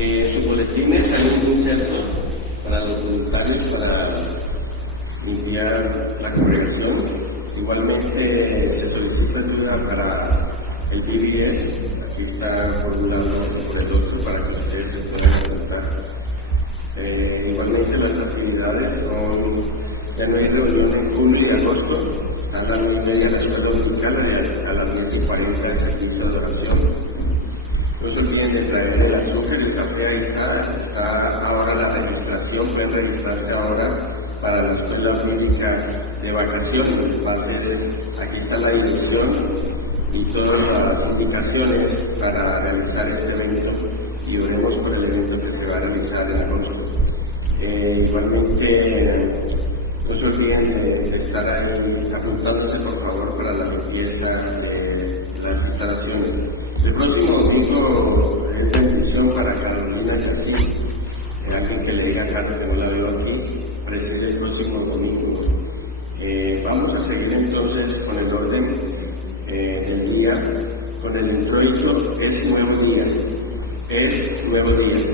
Sus boletines hay un inserto para los voluntarios para limpiar la congregación. Igualmente se solicita ayuda para el BBS. Aquí está formulado por el doctor para que ustedes se puedan contar. Igualmente las actividades son, ya no hay reunión en julio y agosto, están a las 9:30 en la ciudad dominicana y a las 10:40 el servicio de oración. No se olviden de traer el azúcar y el café, ahí está ahora la registración, pueden registrarse ahora para la escuela pública de vacaciones. Aquí está la dirección y todas las indicaciones para realizar este evento y oremos por el evento que se va a realizar en agosto. Igualmente, no se olviden de estar ahí apuntándose por favor para la limpieza de las instalaciones. El próximo domingo es bendición para Carolina Yacine, alguien que le diga Carlos, que no la veo aquí, preside el próximo domingo. Vamos a seguir entonces con el orden del día, con el introito, es nuevo día, es nuevo día.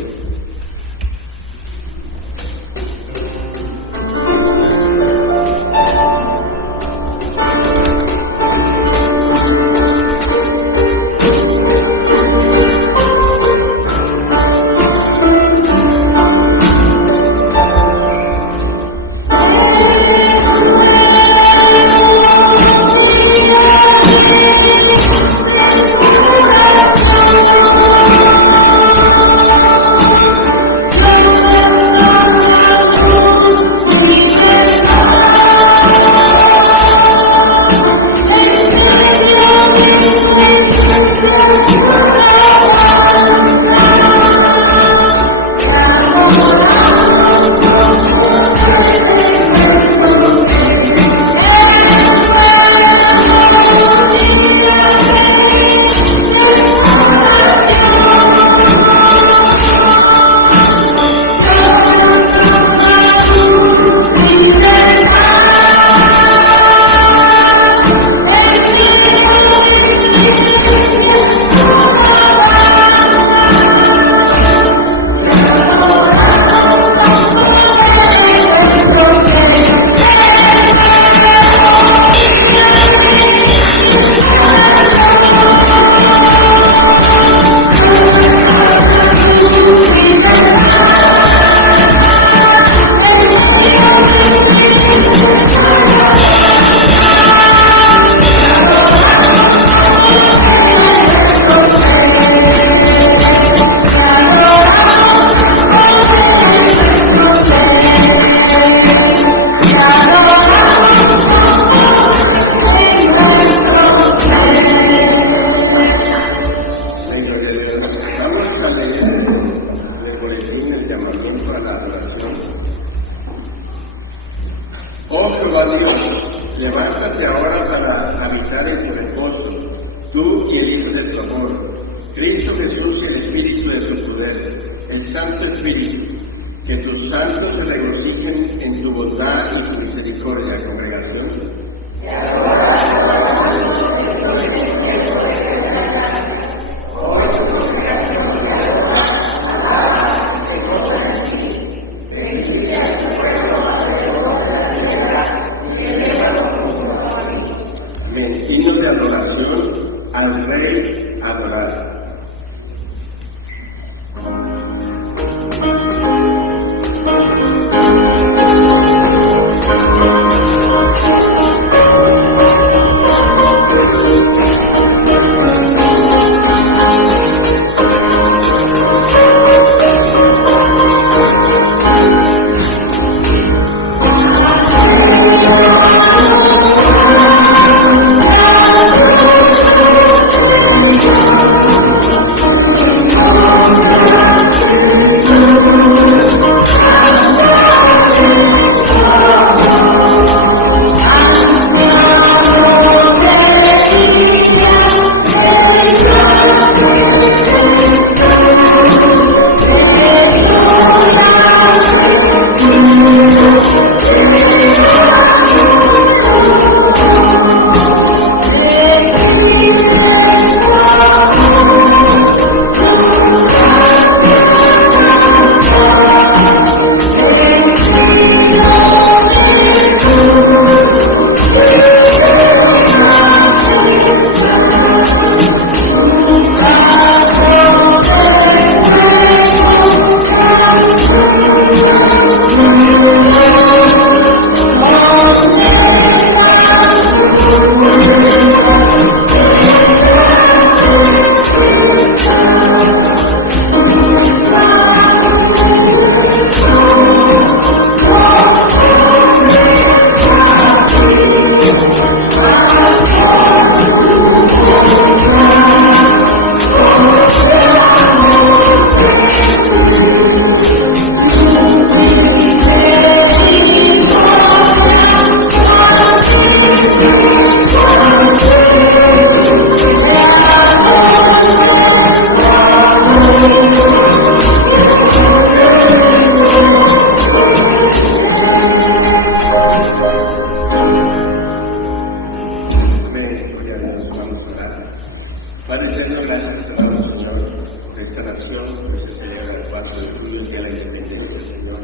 esta nación, que se celebra el 4 de julio, el Día de la Independencia, Señor.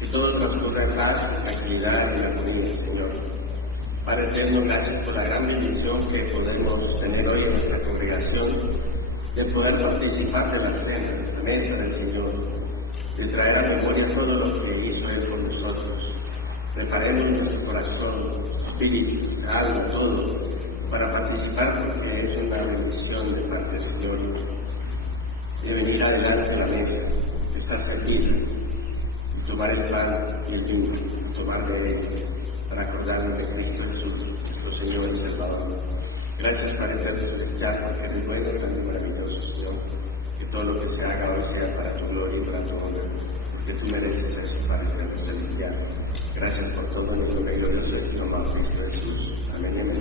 Que todo transcurra en paz, tranquilidad y armonía, Señor. Padre eterno, gracias por la gran bendición que podemos tener hoy en nuestra congregación, de poder participar de la cena, la mesa del Señor, de traer a memoria todo lo que hizo Él por nosotros. Preparemos nuestro corazón, espíritu, alma, todo, para participar, porque es una bendición de parte del Señor. De venir adelante a la mesa, de estar tranquilo, y tomar el pan y el vino, y tomar de él, para acordarnos de Cristo Jesús, nuestro Señor y Salvador. Gracias, Padre Eterno Celestial, porque eres bueno y también maravilloso, Señor. Que todo lo que se haga hoy sea para tu gloria y para tu honor, porque tú mereces eso, Padre Eterno Celestial. Gracias por todo nuestro medio de nuestro amado Cristo Jesús. Amén, amén.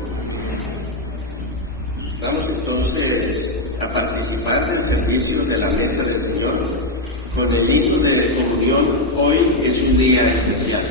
Vamos entonces a participar del servicio de la mesa del Señor con el himno de comunión. Hoy es un día especial.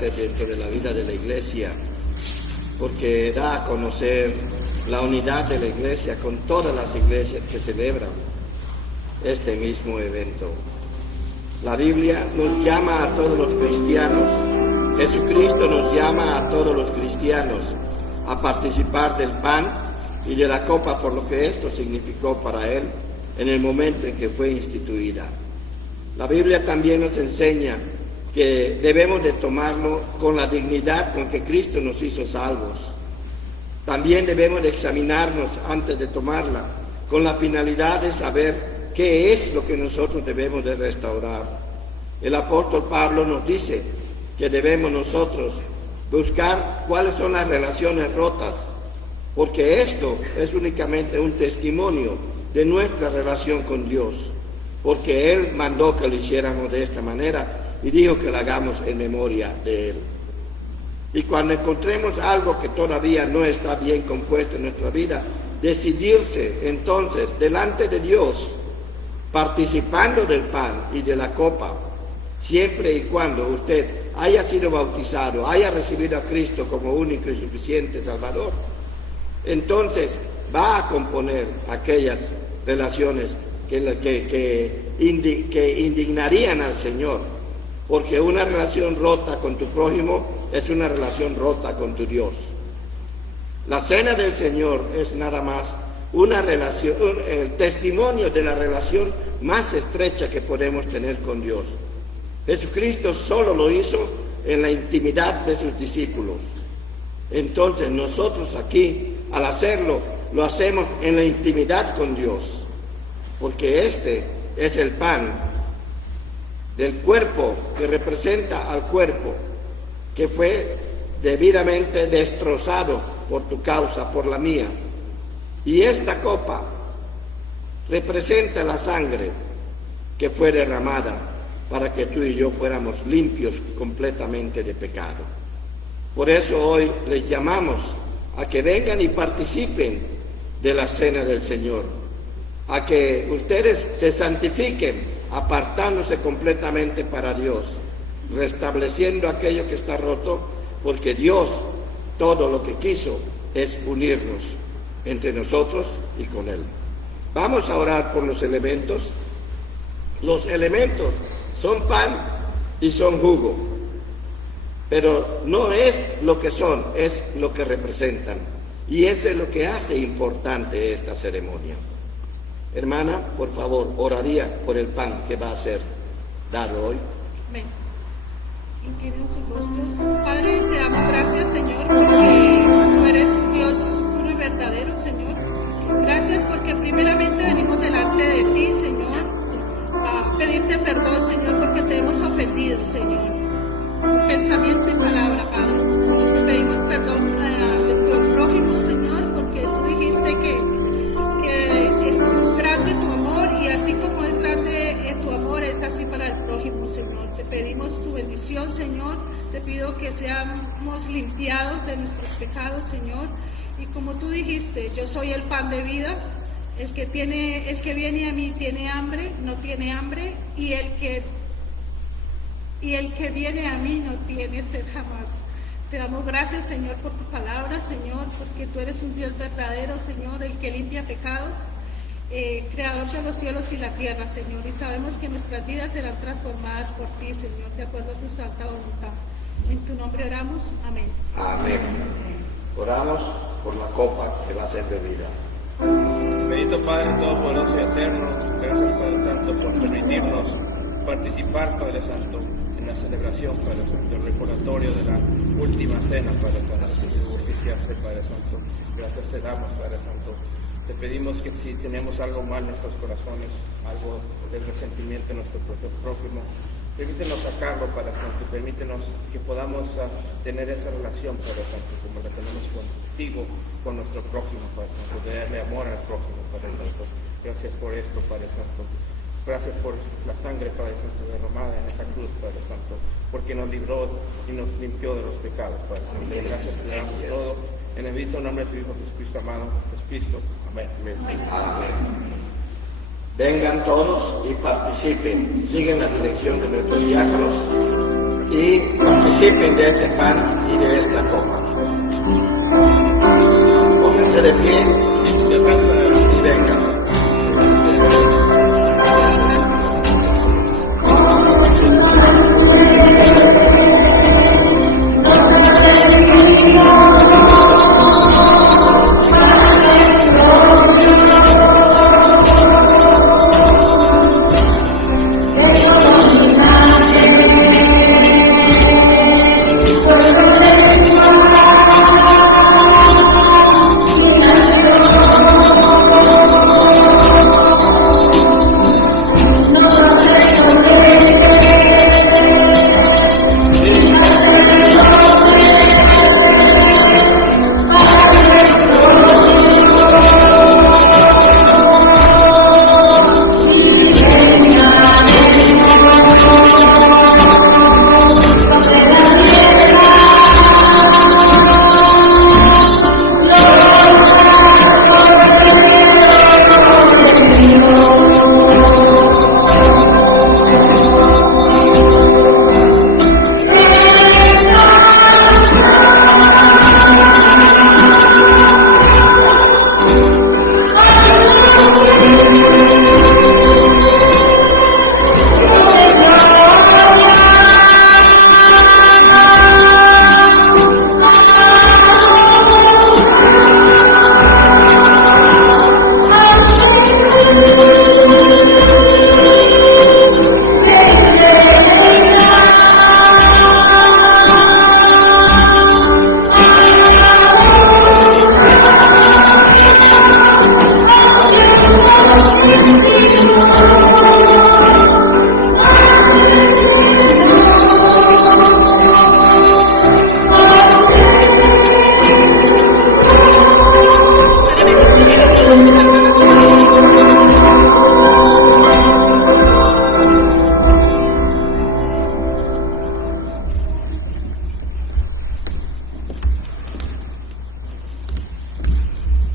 Dentro de la vida de la Iglesia, porque da a conocer la unidad de la Iglesia con todas las iglesias que celebran este mismo evento. La Biblia nos llama a todos los cristianos, Jesucristo nos llama a todos los cristianos a participar del pan y de la copa por lo que esto significó para Él en el momento en que fue instituida. La Biblia también nos enseña que debemos de tomarlo con la dignidad con que Cristo nos hizo salvos. También debemos de examinarnos antes de tomarla, con la finalidad de saber qué es lo que nosotros debemos de restaurar. El apóstol Pablo nos dice que debemos nosotros buscar cuáles son las relaciones rotas, porque esto es únicamente un testimonio de nuestra relación con Dios, porque Él mandó que lo hiciéramos de esta manera, y dijo que lo hagamos en memoria de Él. Y cuando encontremos algo que todavía no está bien compuesto en nuestra vida, decidirse entonces delante de Dios, participando del pan y de la copa, siempre y cuando usted haya sido bautizado, haya recibido a Cristo como único y suficiente Salvador, entonces va a componer aquellas relaciones que indignarían al Señor. Porque una relación rota con tu prójimo es una relación rota con tu Dios. La cena del Señor es nada más una relación, el testimonio de la relación más estrecha que podemos tener con Dios. Jesucristo solo lo hizo en la intimidad de sus discípulos. Entonces nosotros aquí, al hacerlo, lo hacemos en la intimidad con Dios. Porque este es el pan del cuerpo que representa al cuerpo, que fue debidamente destrozado por tu causa, por la mía. Y esta copa representa la sangre que fue derramada para que tú y yo fuéramos limpios completamente de pecado. Por eso hoy les llamamos a que vengan y participen de la cena del Señor, a que ustedes se santifiquen, apartándose completamente para Dios, restableciendo aquello que está roto, porque Dios todo lo que quiso es unirnos entre nosotros y con Él. Vamos a orar por los elementos. Los elementos son pan y son jugo, pero no es lo que son, es lo que representan. Y eso es lo que hace importante esta ceremonia. Hermana, por favor, oraría por el pan que va a ser dado hoy. Amén. Inclinemos sus rostros. Padre, te damos gracias, Señor, porque tú eres un Dios puro y verdadero, Señor. Gracias porque primeramente venimos delante de ti, Señor, a pedirte perdón, Señor, porque te hemos ofendido, Señor. Pensamiento y palabra, Padre. Te pedimos perdón a nuestro prójimo, Señor, porque tú dijiste que es grande tu amor, y así como es grande tu amor, es así para el prójimo, Señor. Te pedimos tu bendición, Señor. Te pido que seamos limpiados de nuestros pecados, Señor. Y como tú dijiste, yo soy el pan de vida. El que viene a mí tiene hambre, no tiene hambre, y el que viene a mí no tiene sed jamás. Te damos gracias, Señor, por tu palabra, Señor, porque tú eres un Dios verdadero, Señor, el que limpia pecados, creador de los cielos y la tierra, Señor, y sabemos que nuestras vidas serán transformadas por ti, Señor, de acuerdo a tu santa voluntad. En tu nombre oramos. Amén. Amén. Oramos por la copa que va a ser bebida. Bendito Padre Todopoderoso y Eterno, gracias, Padre Santo, por permitirnos participar, Padre Santo, en la celebración, Padre Santo, el recordatorio de la última cena, Padre Santo, que tú oficiaste, Padre Santo. Gracias te damos, Padre Santo. Te pedimos que si tenemos algo mal en nuestros corazones, algo de resentimiento en nuestro prójimo, permítenos sacarlo, Padre Santo, permítenos que podamos tener esa relación, Padre Santo, como la tenemos contigo, con nuestro prójimo, Padre Santo, de darle amor al prójimo, Padre Santo. Gracias por esto, Padre Santo. Gracias por la sangre, Padre Santo, derramada en esa cruz, Padre Santo, porque nos libró y nos limpió de los pecados, Padre Santo. Gracias, te damos todo. En el bendito nombre de tu Hijo Jesucristo amado, Jesucristo. Amén. Amén. Vengan todos y participen. Sigan la dirección de nuestros diáconos y participen de este pan y de esta copa. Pónganse de pie y vengan.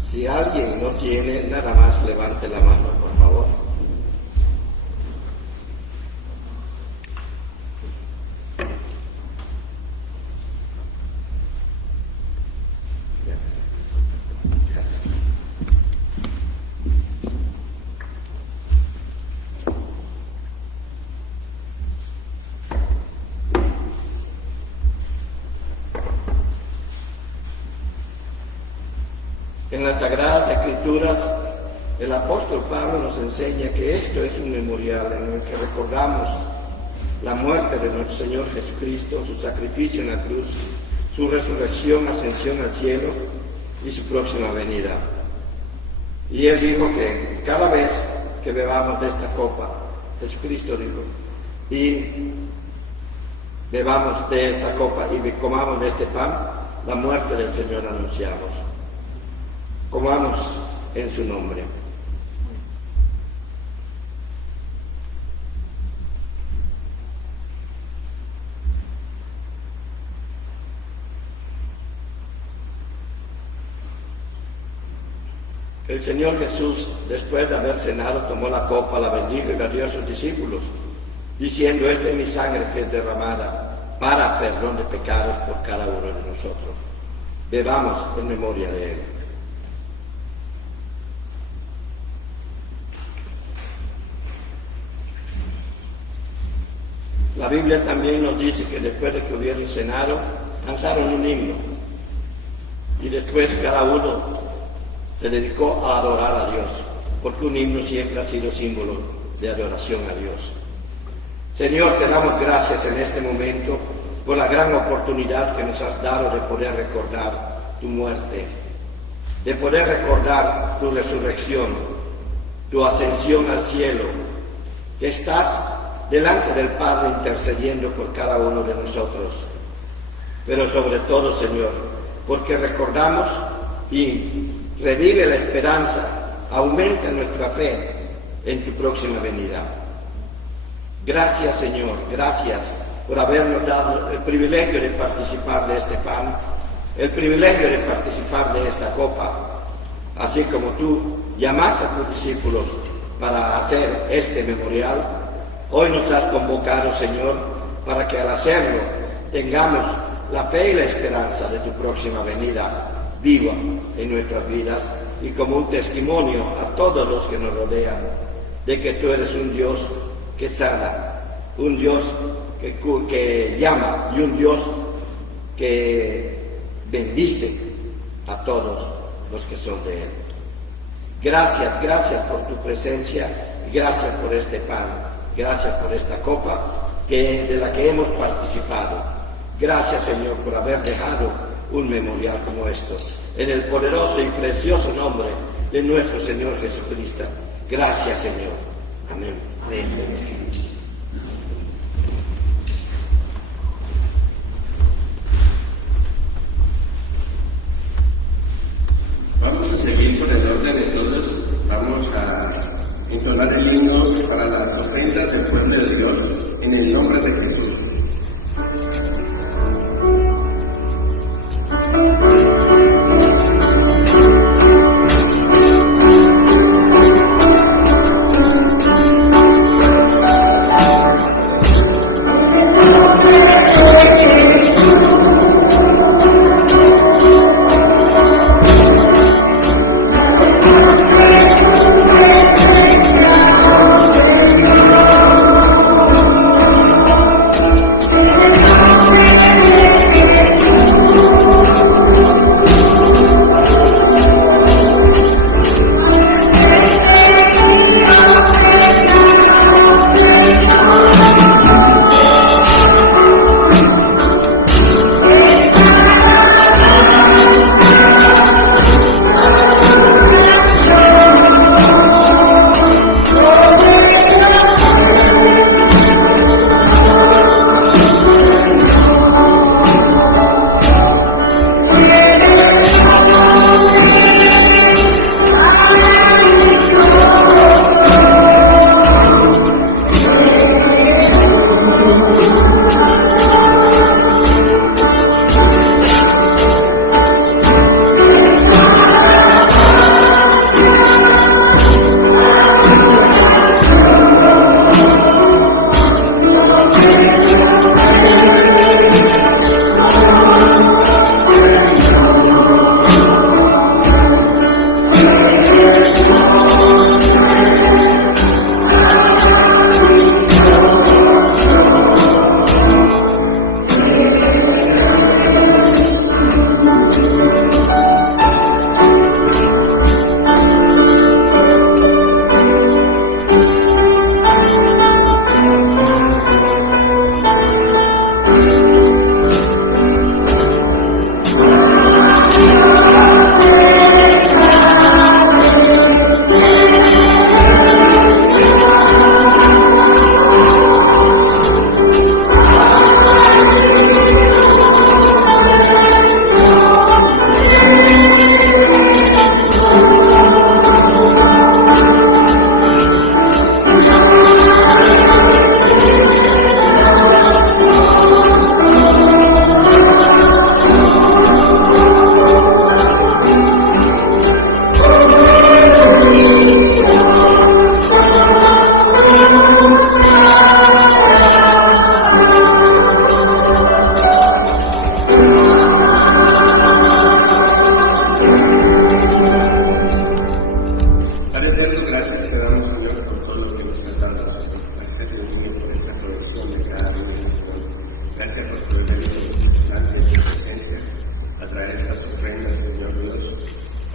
Si alguien no tiene, nada más levante la mano, por favor. En las Sagradas Escrituras, el apóstol Pablo nos enseña que esto es un memorial en el que recordamos la muerte de nuestro Señor Jesucristo, su sacrificio en la cruz, su resurrección, ascensión al cielo y su próxima venida. Y él dijo que cada vez que bebamos de esta copa, Jesucristo dijo, y bebamos de esta copa y comamos de este pan, la muerte del Señor anunciamos. Comamos en su nombre. El Señor Jesús, después de haber cenado, tomó la copa, la bendijo y la dio a sus discípulos, diciendo: esta es mi sangre que es derramada para perdón de pecados por cada uno de nosotros. Bebamos en memoria de él. La Biblia también nos dice que después de que hubieron cenado, cantaron un himno. Y después cada uno se dedicó a adorar a Dios, porque un himno siempre ha sido símbolo de adoración a Dios. Señor, te damos gracias en este momento por la gran oportunidad que nos has dado de poder recordar tu muerte, de poder recordar tu resurrección, tu ascensión al cielo, que estás delante del Padre intercediendo por cada uno de nosotros. Pero sobre todo, Señor, porque recordamos y revive la esperanza, aumenta nuestra fe en tu próxima venida. Gracias, Señor, gracias por habernos dado el privilegio de participar de este pan, el privilegio de participar de esta copa, así como tú llamaste a tus discípulos para hacer este memorial. Hoy nos has convocado, Señor, para que al hacerlo tengamos la fe y la esperanza de tu próxima venida viva en nuestras vidas y como un testimonio a todos los que nos rodean de que tú eres un Dios que sana, un Dios que llama y un Dios que bendice a todos los que son de Él. Gracias, gracias por tu presencia, gracias por este pan, gracias por esta copa de la que hemos participado. Gracias, Señor, por haber dejado un memorial como esto, en el poderoso y precioso nombre de nuestro Señor Jesucristo. Gracias, Señor. Amén. Amén. Vamos a seguir con el orden de todos. Vamos a entonar el himno para las ofrendas del pueblo de Dios en el nombre de Jesús.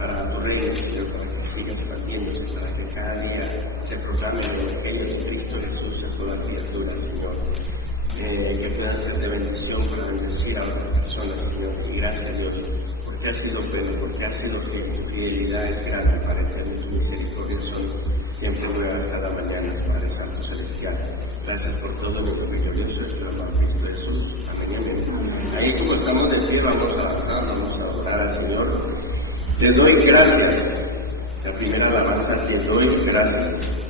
para tu reino, Señor, para que sigas expandiéndose, para que cada día se proclame el Evangelio de Cristo Jesús a toda criatura, Señor. Que puedan ser de bendición para bendecir a otras personas, Señor. Y gracias, Dios, porque has sido bueno, porque has sido fiel. Tu fidelidad es grande para eterno, tu misericordia son siempre nuevas cada mañana, Padre Santo Celestial. Gracias por todo lo que glorioso es tu amor, Cristo Jesús. Amén, amén. Ahí como estamos de pie, vamos a avanzar, vamos a adorar al Señor. Te doy gracias. La primera alabanza, te doy gracias.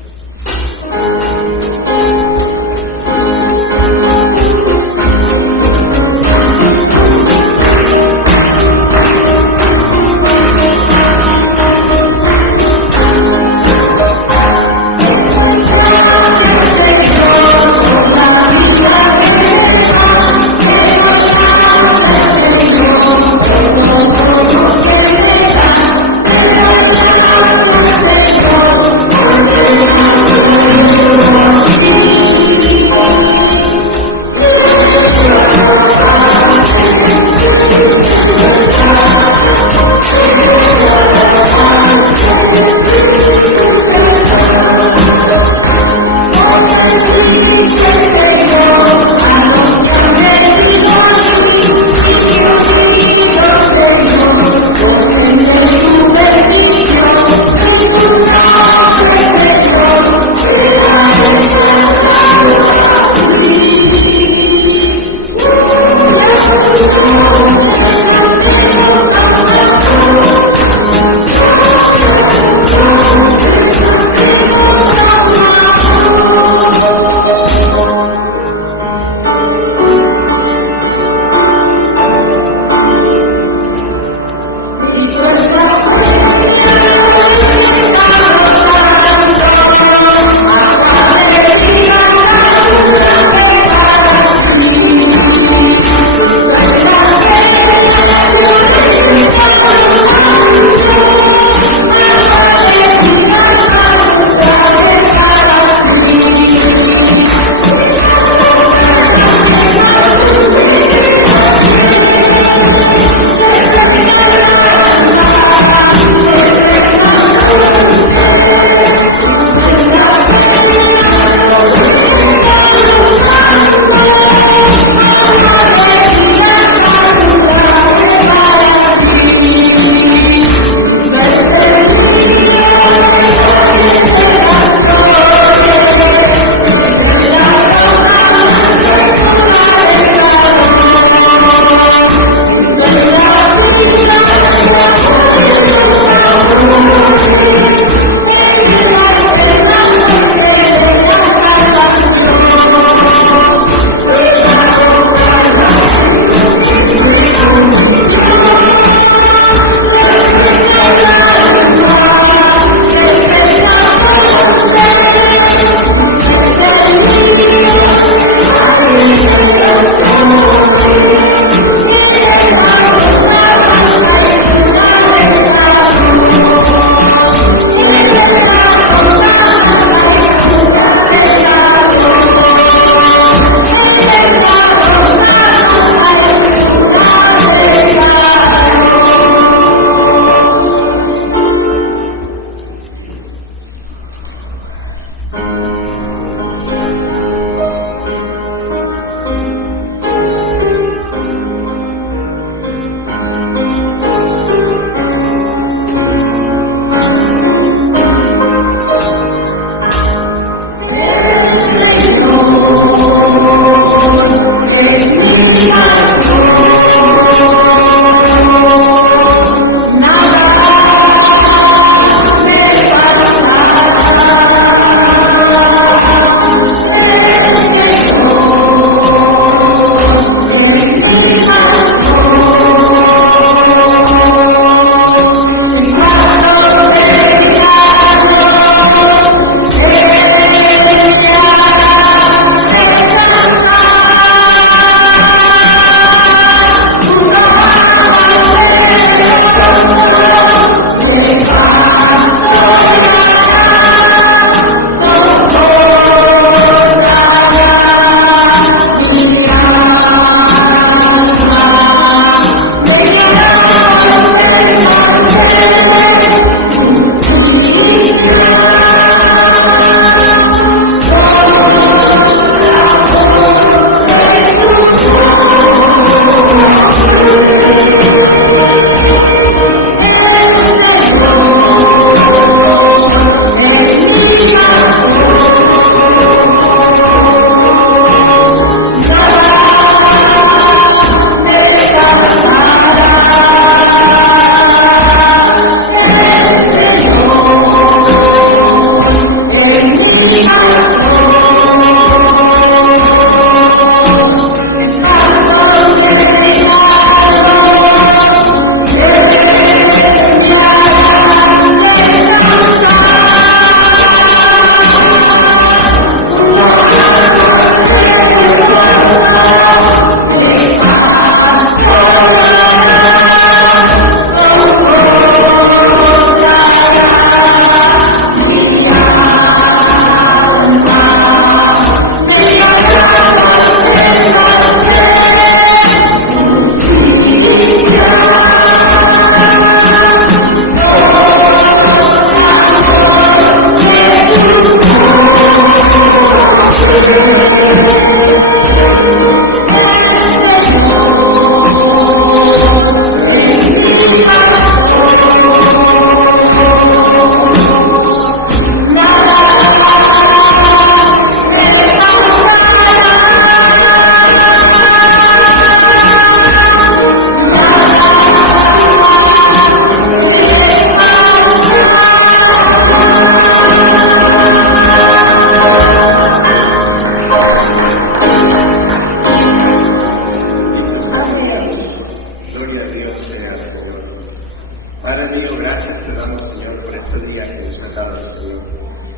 Padre mío, gracias te damos, Señor, por este día que nos ha dado, Señor.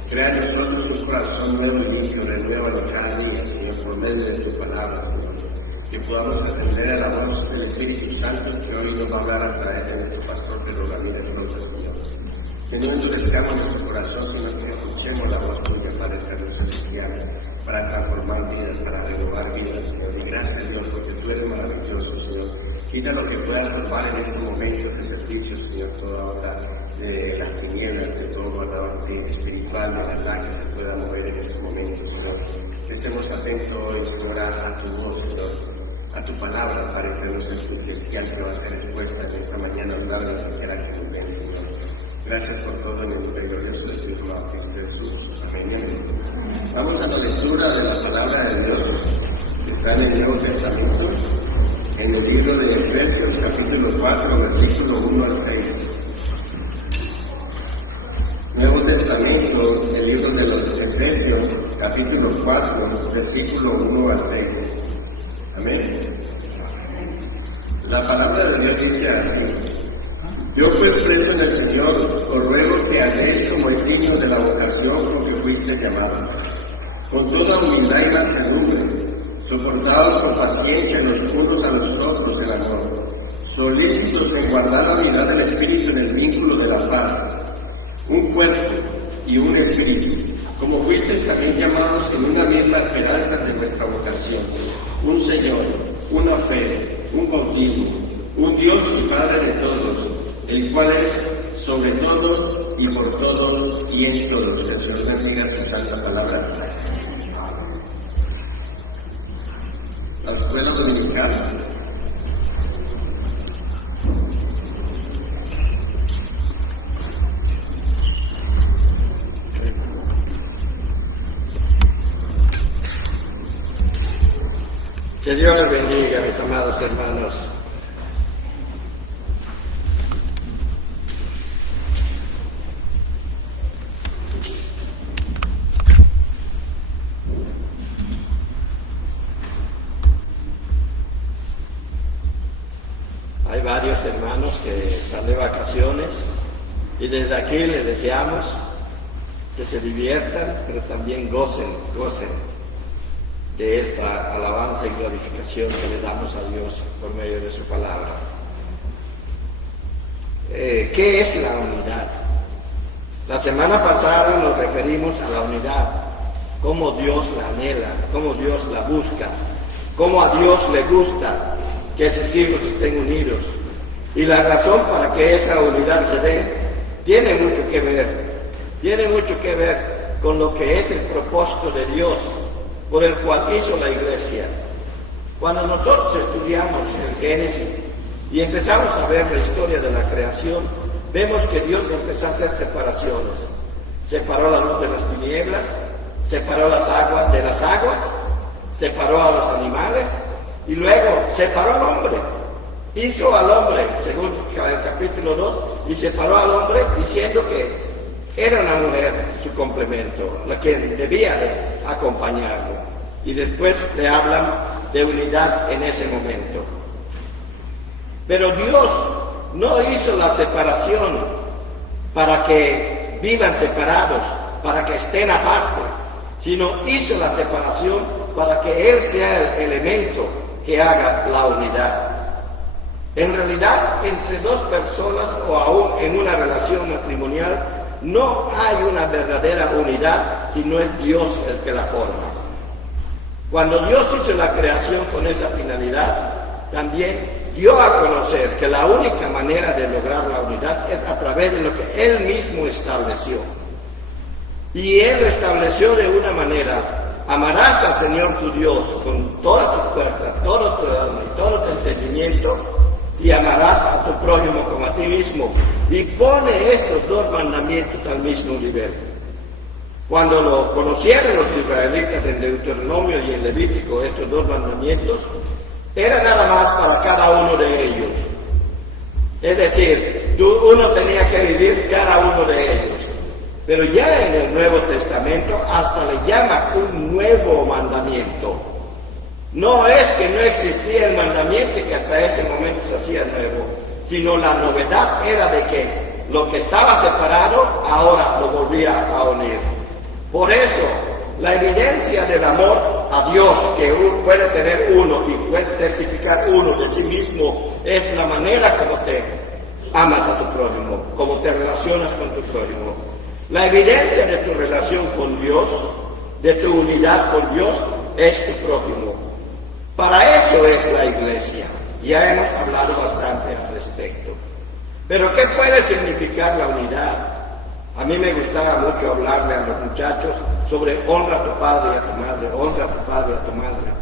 Crea en nosotros un corazón nuevo y limpio, renuévalo cada día, Señor, por medio de tu palabra, Señor. Que podamos atender a la voz del Espíritu Santo que hoy nos va a hablar a través de nuestro pastor Pedro Ramírez Rojas, Señor. Que no endurezcamos nuestro corazón, sino que escuchemos la voz tuya, Padre Eterno Celestial, para transformar vidas, para renovar vidas, Señor. Y gracias, Dios, porque tú eres maravilloso, Señor. Quita lo que pueda robar en estos momentos de servicio, Señor, toda obra de las tinieblas, de todo valor espiritual, de verdad, que se pueda mover en estos momentos, Señor. Que estemos atentos hoy, Señor, a tu voz, Señor, a tu palabra, Padre Eterno Celestial, que va a ser expuesta en esta mañana a hablar de la quiera que nos ven, Señor. Gracias por todo en el nombre glorioso de tu amado Cristo Jesús. Amén. Vamos a la lectura de la palabra de Dios, que está en el Nuevo Testamento, en el libro de Efesios, capítulo 4, versículo 1 al 6. Nuevo Testamento, el libro de los Efesios, capítulo 4, versículo 1 al 6. Amén. La palabra de Dios dice así: yo pues preso en el Señor, os ruego que hagáis como es digno de la vocación con que fuiste llamados, con toda humildad y mansedumbre, soportados con paciencia los unos a los otros en amor, solícitos en guardar la unidad del Espíritu en el vínculo de la paz, un cuerpo y un espíritu, como fuisteis también llamados en una misma esperanza de vuestra vocación, un Señor, una fe, un bautismo, un Dios y Padre de todos, el cual es sobre todos y por todos y en todos. Que el Señor bendiga su santa palabra. La escuela dominical. Que Dios les bendiga, mis amados hermanos. Hay varios hermanos que están de vacaciones y desde aquí les deseamos que se diviertan, pero también gocen de esta alabanza y glorificación que le damos a Dios por medio de su palabra. ¿Qué es la unidad? La semana pasada nos referimos a la unidad, cómo Dios la anhela, cómo Dios la busca, cómo a Dios le gusta que sus hijos estén unidos. Y la razón para que esa unidad se dé tiene mucho que ver con lo que es el propósito de Dios por el cual hizo la iglesia. Cuando nosotros estudiamos el Génesis y empezamos a ver la historia de la creación, vemos que Dios empezó a hacer separaciones. Separó la luz de las tinieblas, separó las aguas de las aguas, separó a los animales y luego separó al hombre. Hizo al hombre, según el capítulo 2, y separó al hombre diciendo que era una mujer su complemento, la que debía de acompañarlo. Y después le hablan de unidad en ese momento. Pero Dios no hizo la separación para que vivan separados, para que estén aparte, sino hizo la separación para que Él sea el elemento que haga la unidad. En realidad, entre dos personas o aún en una relación matrimonial, no hay una verdadera unidad si no es Dios el que la forma. Cuando Dios hizo la creación con esa finalidad, también dio a conocer que la única manera de lograr la unidad es a través de lo que Él mismo estableció. Y Él lo estableció de una manera: amarás al Señor tu Dios con toda tu fuerza, todo tu alma y todo tu entendimiento, y amarás a tu prójimo como a ti mismo. Y pone estos dos mandamientos al mismo nivel. Cuando lo conocieron los israelitas en Deuteronomio y en Levítico, estos dos mandamientos, era nada más para cada uno de ellos. Es decir, uno tenía que vivir cada uno de ellos. Pero ya en el Nuevo Testamento hasta le llama un nuevo mandamiento. No es que no existía el mandamiento y que hasta ese momento se hacía nuevo, sino la novedad era de que lo que estaba separado ahora lo volvía a unir. Por eso, la evidencia del amor a Dios que puede tener uno y puede testificar uno de sí mismo es la manera como te amas a tu prójimo, como te relacionas con tu prójimo. La evidencia de tu relación con Dios, de tu unidad con Dios, es tu prójimo. Para eso es la iglesia. Ya hemos hablado bastante al respecto. Pero ¿qué puede significar la unidad? A mí me gustaba mucho hablarle a los muchachos sobre honra a tu padre y a tu madre, honra a tu padre y a tu madre.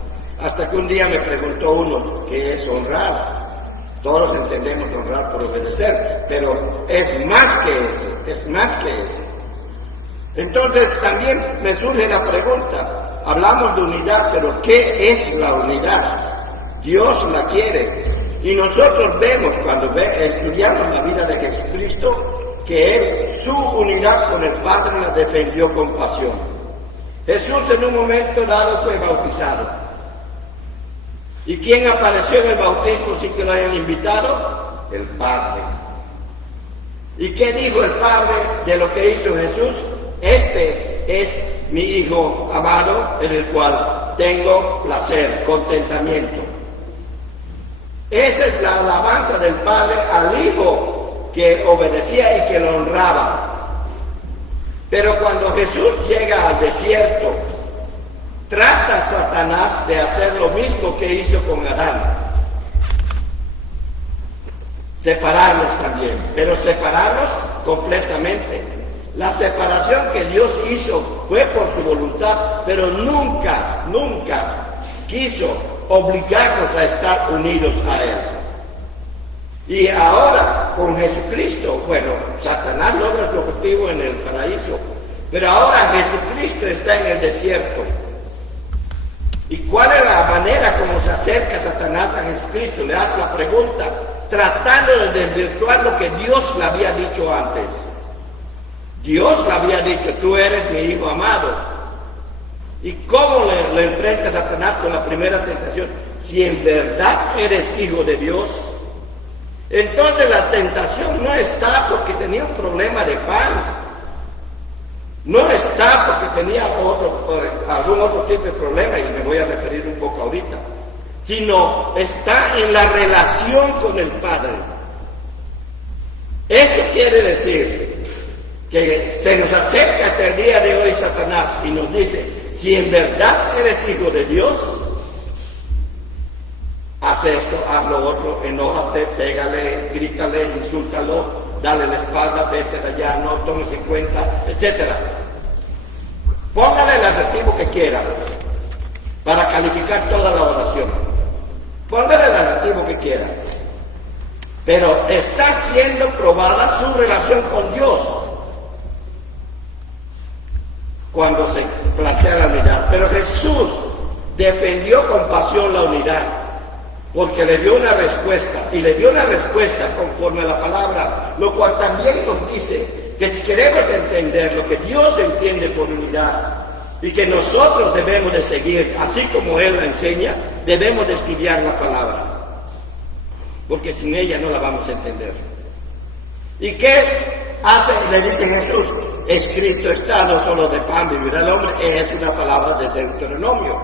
Hasta que un día me preguntó uno, ¿qué es honrar? Todos entendemos honrar por obedecer, pero es más que eso, es más que eso. Entonces también me surge la pregunta, hablamos de unidad, pero ¿qué es la unidad? Dios la quiere. Y nosotros vemos cuando estudiamos la vida de Jesucristo que Él, su unidad con el Padre la defendió con pasión. Jesús en un momento dado fue bautizado. ¿Y quién apareció en el bautismo sin que lo hayan invitado? El Padre. ¿Y qué dijo el Padre de lo que hizo Jesús? Este es mi Hijo amado en el cual tengo placer, contentamiento. Esa es la alabanza del Padre al Hijo que obedecía y que lo honraba. Pero cuando Jesús llega al desierto, trata a Satanás de hacer lo mismo que hizo con Adán. Separarlos también, pero separarlos completamente. La separación que Dios hizo fue por su voluntad, pero nunca quiso obligarnos a estar unidos a Él. Y ahora, con Jesucristo, bueno, Satanás logra su objetivo en el paraíso, pero ahora Jesucristo está en el desierto. ¿Y cuál es la manera como se acerca Satanás a Jesucristo? Le hace la pregunta, tratando de desvirtuar lo que Dios le había dicho antes. Dios le había dicho, tú eres mi Hijo amado. ¿Y cómo le enfrenta Satanás con la primera tentación? Si en verdad eres hijo de Dios. Entonces la tentación no está porque tenía un problema de pan. No está porque tenía algún otro tipo de problema, y me voy a referir un poco ahorita. Sino está en la relación con el Padre. Eso quiere decir que se nos acerca hasta el día de hoy Satanás y nos dice, si en verdad eres hijo de Dios, haz esto, haz lo otro, enójate, pégale, grítale, insúltalo, dale la espalda, vete de allá, no tomes en cuenta, etc. Póngale el adjetivo que quiera para calificar toda la oración. Póngale el adjetivo que quiera. Pero está siendo probada su relación con Dios cuando se plantea la unidad. Pero Jesús defendió con pasión la unidad, porque le dio una respuesta, y le dio una respuesta conforme a la palabra, lo cual también nos dice que si queremos entender lo que Dios entiende por unidad, y que nosotros debemos de seguir, así como Él la enseña, debemos de estudiar la palabra, porque sin ella no la vamos a entender. ¿Y qué hace? Le dice Jesús, escrito está, no solo de pan vivirá el hombre, es una palabra de Deuteronomio.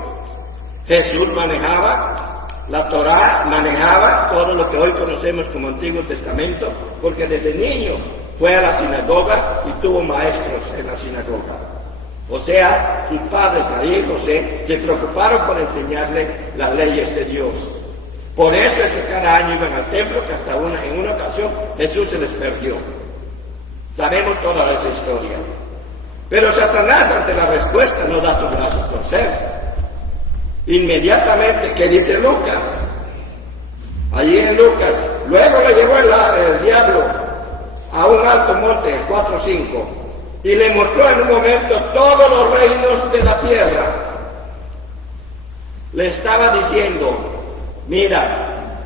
Jesús manejaba la Torá, manejaba todo lo que hoy conocemos como Antiguo Testamento, porque desde niño fue a la sinagoga y tuvo maestros en la sinagoga. O sea, sus padres, María y José, se preocuparon por enseñarle las leyes de Dios. Por eso es que cada año iban al templo, que hasta en una ocasión Jesús se les perdió. Sabemos toda esa historia. Pero Satanás, ante la respuesta, no da su brazo a torcer. Inmediatamente, ¿qué dice Lucas? Allí en Lucas, luego le llevó el diablo a un alto monte, 4:5, y le mostró en un momento todos los reinos de la tierra. Le estaba diciendo, mira,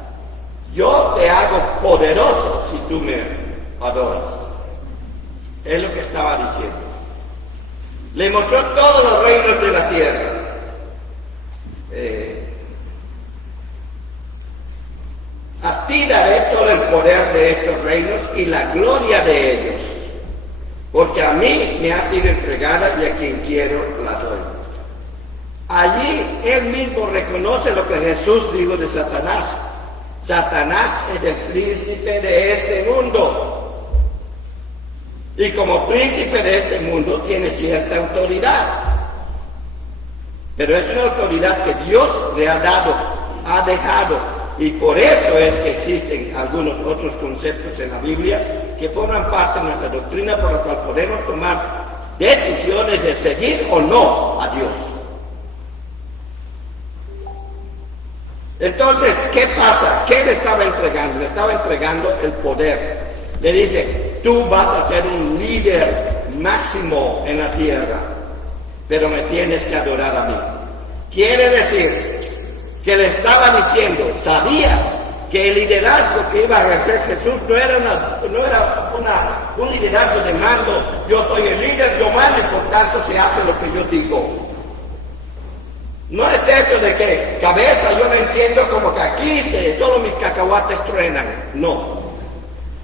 yo te hago poderoso si tú me adoras. Es lo que estaba diciendo. Le mostró todos los reinos de la tierra. A ti daré todas sobre el poder de estos reinos y la gloria de ellos, porque a mí me ha sido entregada y a quien quiero la doy. Allí él mismo reconoce lo que Jesús dijo de Satanás. Satanás es el príncipe de este mundo. Y como príncipe de este mundo tiene cierta autoridad. Pero es una autoridad que Dios le ha dado, ha dejado. Y por eso es que existen algunos otros conceptos en la Biblia que forman parte de nuestra doctrina, por la cual podemos tomar decisiones de seguir o no a Dios. Entonces, ¿qué pasa? ¿Qué le estaba entregando? Le estaba entregando el poder. Le dice, tú vas a ser un líder máximo en la tierra, pero me tienes que adorar a mí. Quiere decir que le estaba diciendo, sabía que el liderazgo que iba a ejercer Jesús no era un liderazgo de mando. Yo soy el líder, yo mando y por tanto se hace lo que yo digo. No es eso de que cabeza yo me entiendo como que aquí solo mis cacahuates truenan. No.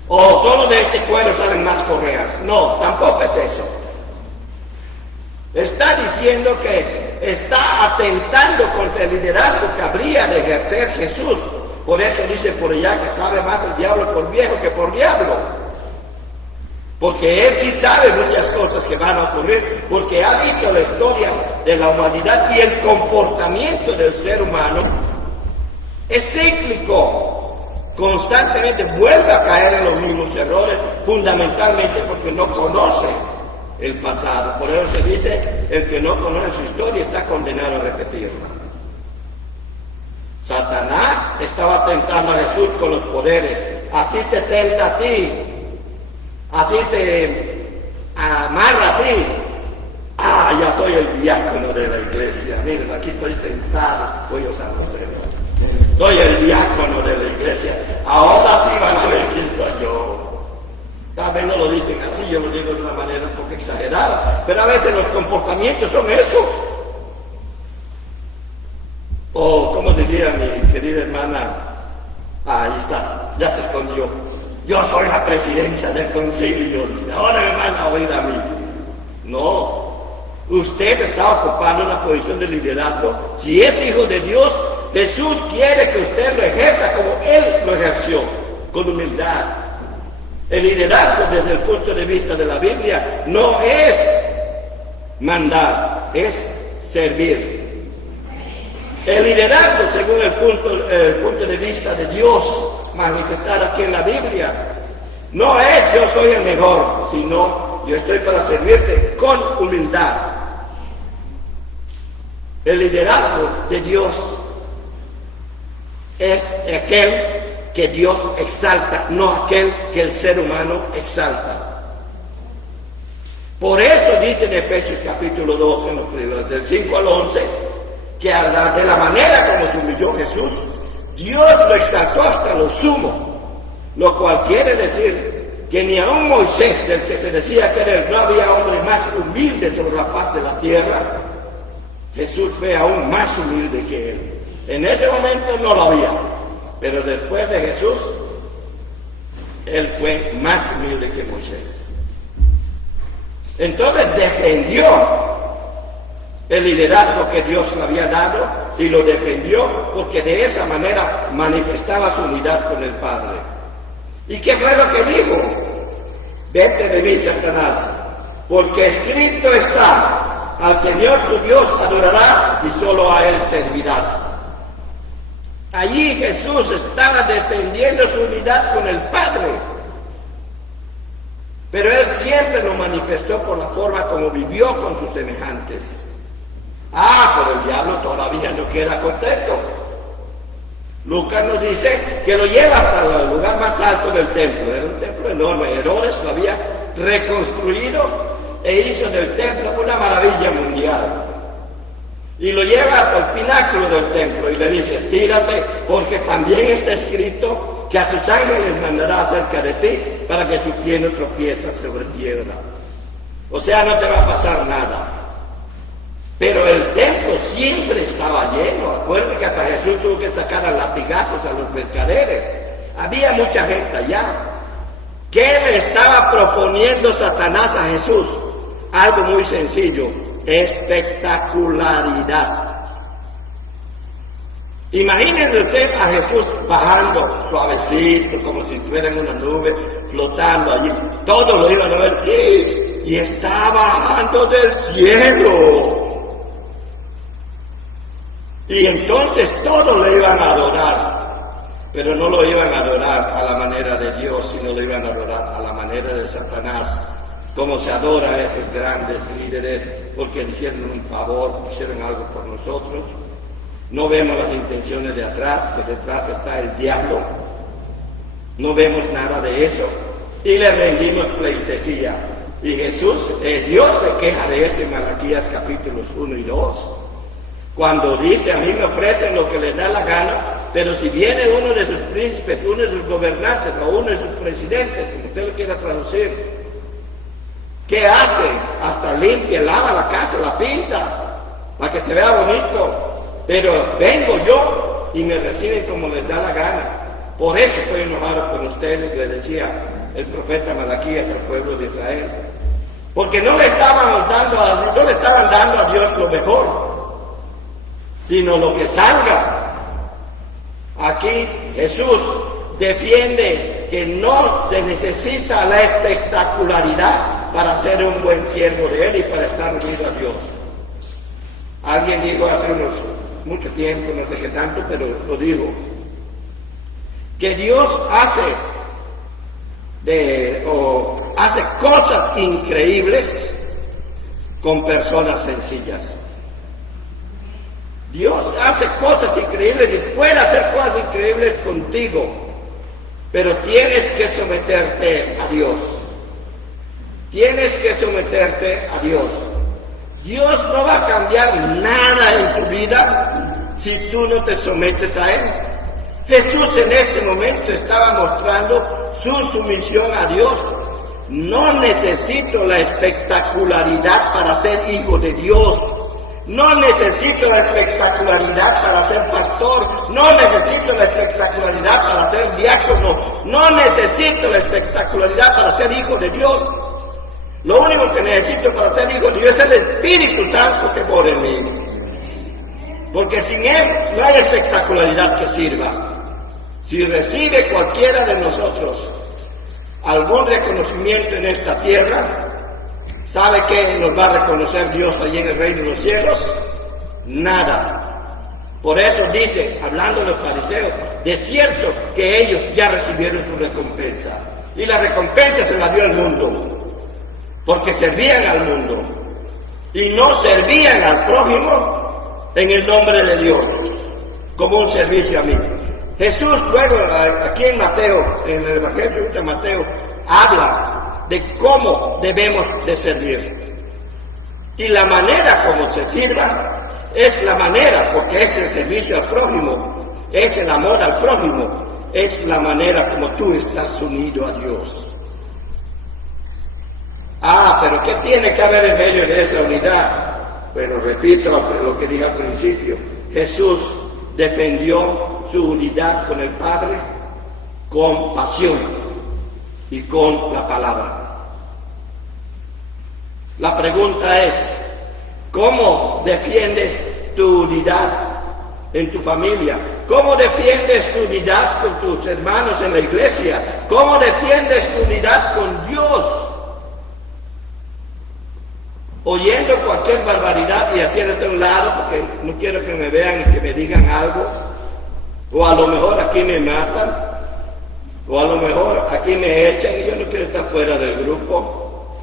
O solo de este cuero salen más correas. No, tampoco es eso. Está diciendo que está atentando contra el liderazgo que habría de ejercer Jesús. Por eso dice por allá que sabe más el diablo por viejo que por diablo. Porque él sí sabe muchas cosas que van a ocurrir, porque ha visto la historia de la humanidad y el comportamiento del ser humano es cíclico. Constantemente vuelve a caer en los mismos errores, fundamentalmente porque no conoce el pasado. Por eso se dice, el que no conoce su historia está condenado a repetirla. Satanás estaba tentando a Jesús con los poderes. Así te tenta a ti. Así te amarra a ti. Ah, ya soy el diácono de la iglesia. Miren, aquí estoy sentado. Voy a San José. Soy el diácono de la iglesia. Ahora sí van a ver quién soy yo. Tal vez no lo dicen así, yo lo digo de una manera un poco exagerada, pero a veces los comportamientos son esos. O como diría mi querida hermana, ahí está, ya se escondió. Yo soy la presidenta del concilio, dice, ahora me van a oír a mí. No, usted está ocupando una posición de liderazgo. Si es hijo de Dios, Jesús quiere que usted lo ejerza como Él lo ejerció, con humildad. El liderazgo desde el punto de vista de la Biblia no es mandar, es servir. El liderazgo, según el punto de vista de Dios manifestado aquí en la Biblia, no es yo soy el mejor, sino yo estoy para servirte con humildad. El liderazgo de Dios es aquel que Dios exalta, no aquel que el ser humano exalta. Por eso dice en Efesios capítulo 2, en los primeros, del 5 al 11, que de la manera como se humilló Jesús, Dios lo exaltó hasta lo sumo, lo cual quiere decir que ni aun Moisés, del que se decía que no había hombre más humilde sobre la faz de la tierra, Jesús fue aún más humilde que él. En ese momento no lo había, pero después de Jesús, él fue más humilde que Moisés. Entonces defendió el liderazgo que Dios le había dado y lo defendió porque de esa manera manifestaba su unidad con el Padre. ¿Y qué fue lo que dijo? Vete de mí, Satanás, porque escrito está, al Señor tu Dios adorarás y solo a Él servirás. Allí Jesús estaba defendiendo su unidad con el Padre, pero Él siempre lo manifestó por la forma como vivió con sus semejantes. Pero el diablo todavía no queda contento. Lucas nos dice que lo lleva hasta el lugar más alto del templo. Era un templo enorme. Herodes lo había reconstruido e hizo del templo una maravilla mundial. Y lo lleva hasta el pináculo del templo y le dice, tírate, porque también está escrito que a sus ángeles mandará acerca de ti para que su pie no tropieza sobre piedra. O sea, no te va a pasar nada. Pero el templo siempre estaba lleno. Acuérdense que hasta Jesús tuvo que sacar a latigazos a los mercaderes. había mucha gente allá. ¿Qué le estaba proponiendo Satanás a Jesús? Algo muy sencillo, espectacularidad. Imagínense usted a Jesús bajando suavecito, como si estuviera en una nube, flotando allí. Todos lo iban a ver. Y está bajando del cielo. Y entonces todos le iban a adorar. Pero no lo iban a adorar a la manera de Dios, sino lo iban a adorar a la manera de Satanás. Como se adora a esos grandes líderes, porque le hicieron un favor, hicieron algo por nosotros. No vemos las intenciones de atrás, que detrás está el diablo. No vemos nada de eso. Y le rendimos pleitesía. Y Jesús, Dios se queja de eso en Malaquías capítulos 1 y 2. Cuando dice, a mí me ofrecen lo que les da la gana, pero si viene uno de sus príncipes, uno de sus gobernantes o uno de sus presidentes, como usted lo quiera traducir, ¿qué hace? Hasta limpia, lava la casa, la pinta, para que se vea bonito. Pero vengo yo y me reciben como les da la gana. Por eso estoy enojado con ustedes, le decía el profeta Malaquías al pueblo de Israel. Porque no le estaban dando a Dios lo mejor, sino lo que salga. Aquí Jesús defiende que no se necesita la espectacularidad para ser un buen siervo de Él y para estar unido a Dios. Alguien dijo hace mucho tiempo, no sé qué tanto, pero lo digo, que Dios hace cosas increíbles con personas sencillas. Dios hace cosas increíbles y puede hacer cosas increíbles contigo, pero tienes que someterte a Dios. Tienes que someterte a Dios. Dios no va a cambiar nada en tu vida si tú no te sometes a Él. Jesús en este momento estaba mostrando su sumisión a Dios. No necesito la espectacularidad para ser hijo de Dios. No necesito la espectacularidad para ser pastor. No necesito la espectacularidad para ser diácono. No necesito la espectacularidad para ser hijo de Dios. Lo único que necesito para ser hijo de Dios es el Espíritu Santo que mora en mí. Porque sin Él no hay espectacularidad que sirva. Si recibe cualquiera de nosotros algún reconocimiento en esta tierra, ¿sabe qué nos va a reconocer Dios allí en el reino de los cielos? Nada. Por eso dice, hablando de los fariseos, de cierto que ellos ya recibieron su recompensa. Y la recompensa se la dio al mundo. Porque servían al mundo y no servían al prójimo en el nombre de Dios, como un servicio a mí. Jesús luego aquí en Mateo, en el Evangelio de Mateo, habla de cómo debemos de servir. Y la manera como se sirva es la manera, porque es el servicio al prójimo, es el amor al prójimo, es la manera como tú estás unido a Dios. Pero ¿qué tiene que haber en medio de esa unidad? Bueno, repito lo que dije al principio. Jesús defendió su unidad con el Padre con pasión y con la palabra. La pregunta es, ¿cómo defiendes tu unidad en tu familia? ¿Cómo defiendes tu unidad con tus hermanos en la iglesia? ¿Cómo defiendes tu unidad con Dios? Oyendo cualquier barbaridad y haciéndote a un lado porque no quiero que me vean y que me digan algo, o a lo mejor aquí me matan, o a lo mejor aquí me echan y yo no quiero estar fuera del grupo.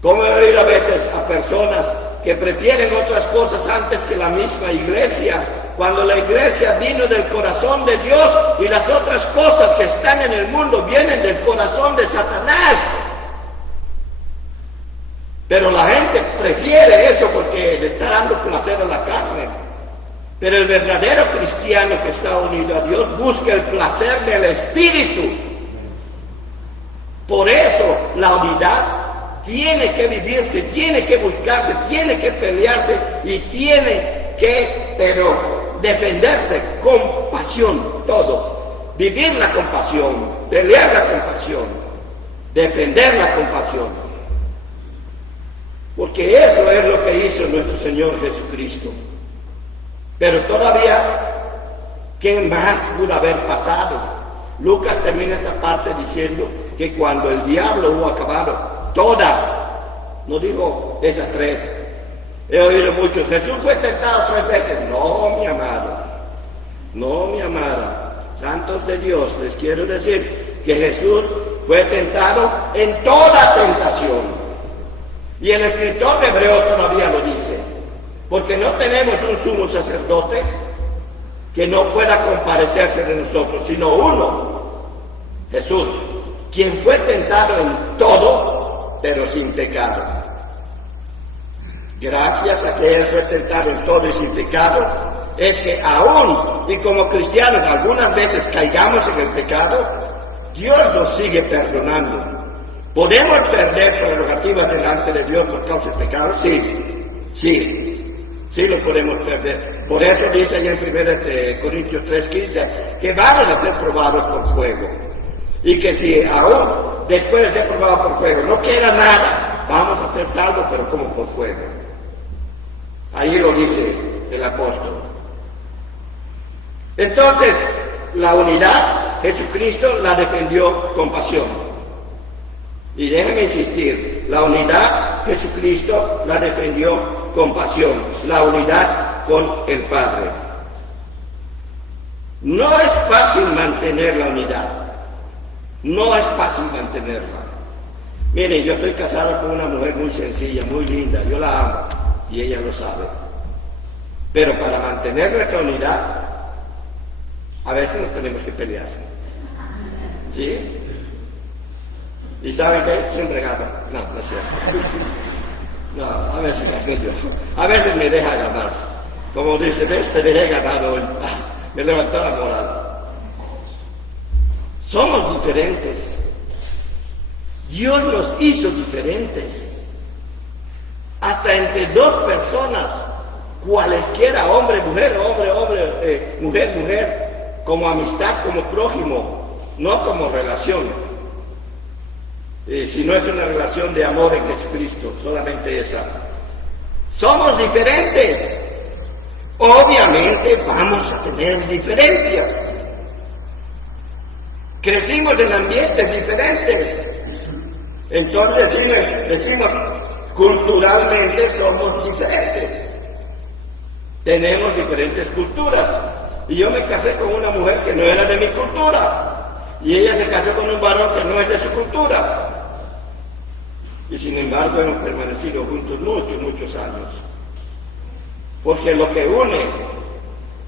¿Cómo oír a veces a personas que prefieren otras cosas antes que la misma iglesia, cuando la iglesia vino del corazón de Dios y las otras cosas que están en el mundo vienen del corazón de Satanás? Pero la gente prefiere eso porque le está dando placer a la carne. Pero el verdadero cristiano que está unido a Dios busca el placer del Espíritu. Por eso la unidad tiene que vivirse, tiene que buscarse, tiene que pelearse y tiene que, defenderse con pasión todo. vivir la compasión, pelear la compasión, defender la compasión. Porque eso es lo que hizo nuestro Señor Jesucristo. Pero todavía, ¿qué más pudo haber pasado? Lucas termina esta parte diciendo que cuando el diablo hubo acabado no dijo esas 3. He oído muchos, Jesús fue tentado 3 veces. No, mi amado, no, mi amada, santos de Dios, les quiero decir que Jesús fue tentado en toda tentación. Y el escritor de Hebreo todavía lo dice, porque no tenemos un sumo sacerdote que no pueda compadecerse de nosotros, sino uno, Jesús, quien fue tentado en todo, pero sin pecado. Gracias a que Él fue tentado en todo y sin pecado, es que aún, y como cristianos algunas veces caigamos en el pecado, Dios nos sigue perdonando. ¿Podemos perder prerrogativas delante de Dios por causa del pecado? Sí lo podemos perder. Por eso dice ahí en 1 Corintios 3:15 que vamos a ser probados por fuego. Y que si aún después de ser probados por fuego no queda nada, vamos a ser salvos, pero como por fuego. Ahí lo dice el apóstol. Entonces, la unidad, Jesucristo la defendió con pasión. Y déjenme insistir, la unidad, Jesucristo la defendió con pasión, la unidad con el Padre. No es fácil mantener la unidad, no es fácil mantenerla. Miren, yo estoy casado con una mujer muy sencilla, muy linda, yo la amo y ella lo sabe. Pero para mantener nuestra unidad, a veces nos tenemos que pelear. ¿Sí? ¿Y saben qué? Siempre gana. No es cierto. No, a veces me yo. A veces me deja ganar. Como dice, ves, te dejé ganar hoy. Me levantó la moral. Somos diferentes. Dios nos hizo diferentes. Hasta entre 2 personas, cualesquiera, hombre, mujer, mujer, como amistad, como prójimo, no como relación. Si no es una relación de amor en Jesucristo, solamente esa. Somos diferentes. Obviamente vamos a tener diferencias. Crecimos en ambientes diferentes. Entonces decimos, culturalmente somos diferentes. Tenemos diferentes culturas. Y yo me casé con una mujer que no era de mi cultura. Y ella se casó con un varón que no es de su cultura. Y sin embargo hemos permanecido juntos muchos años. Porque lo que une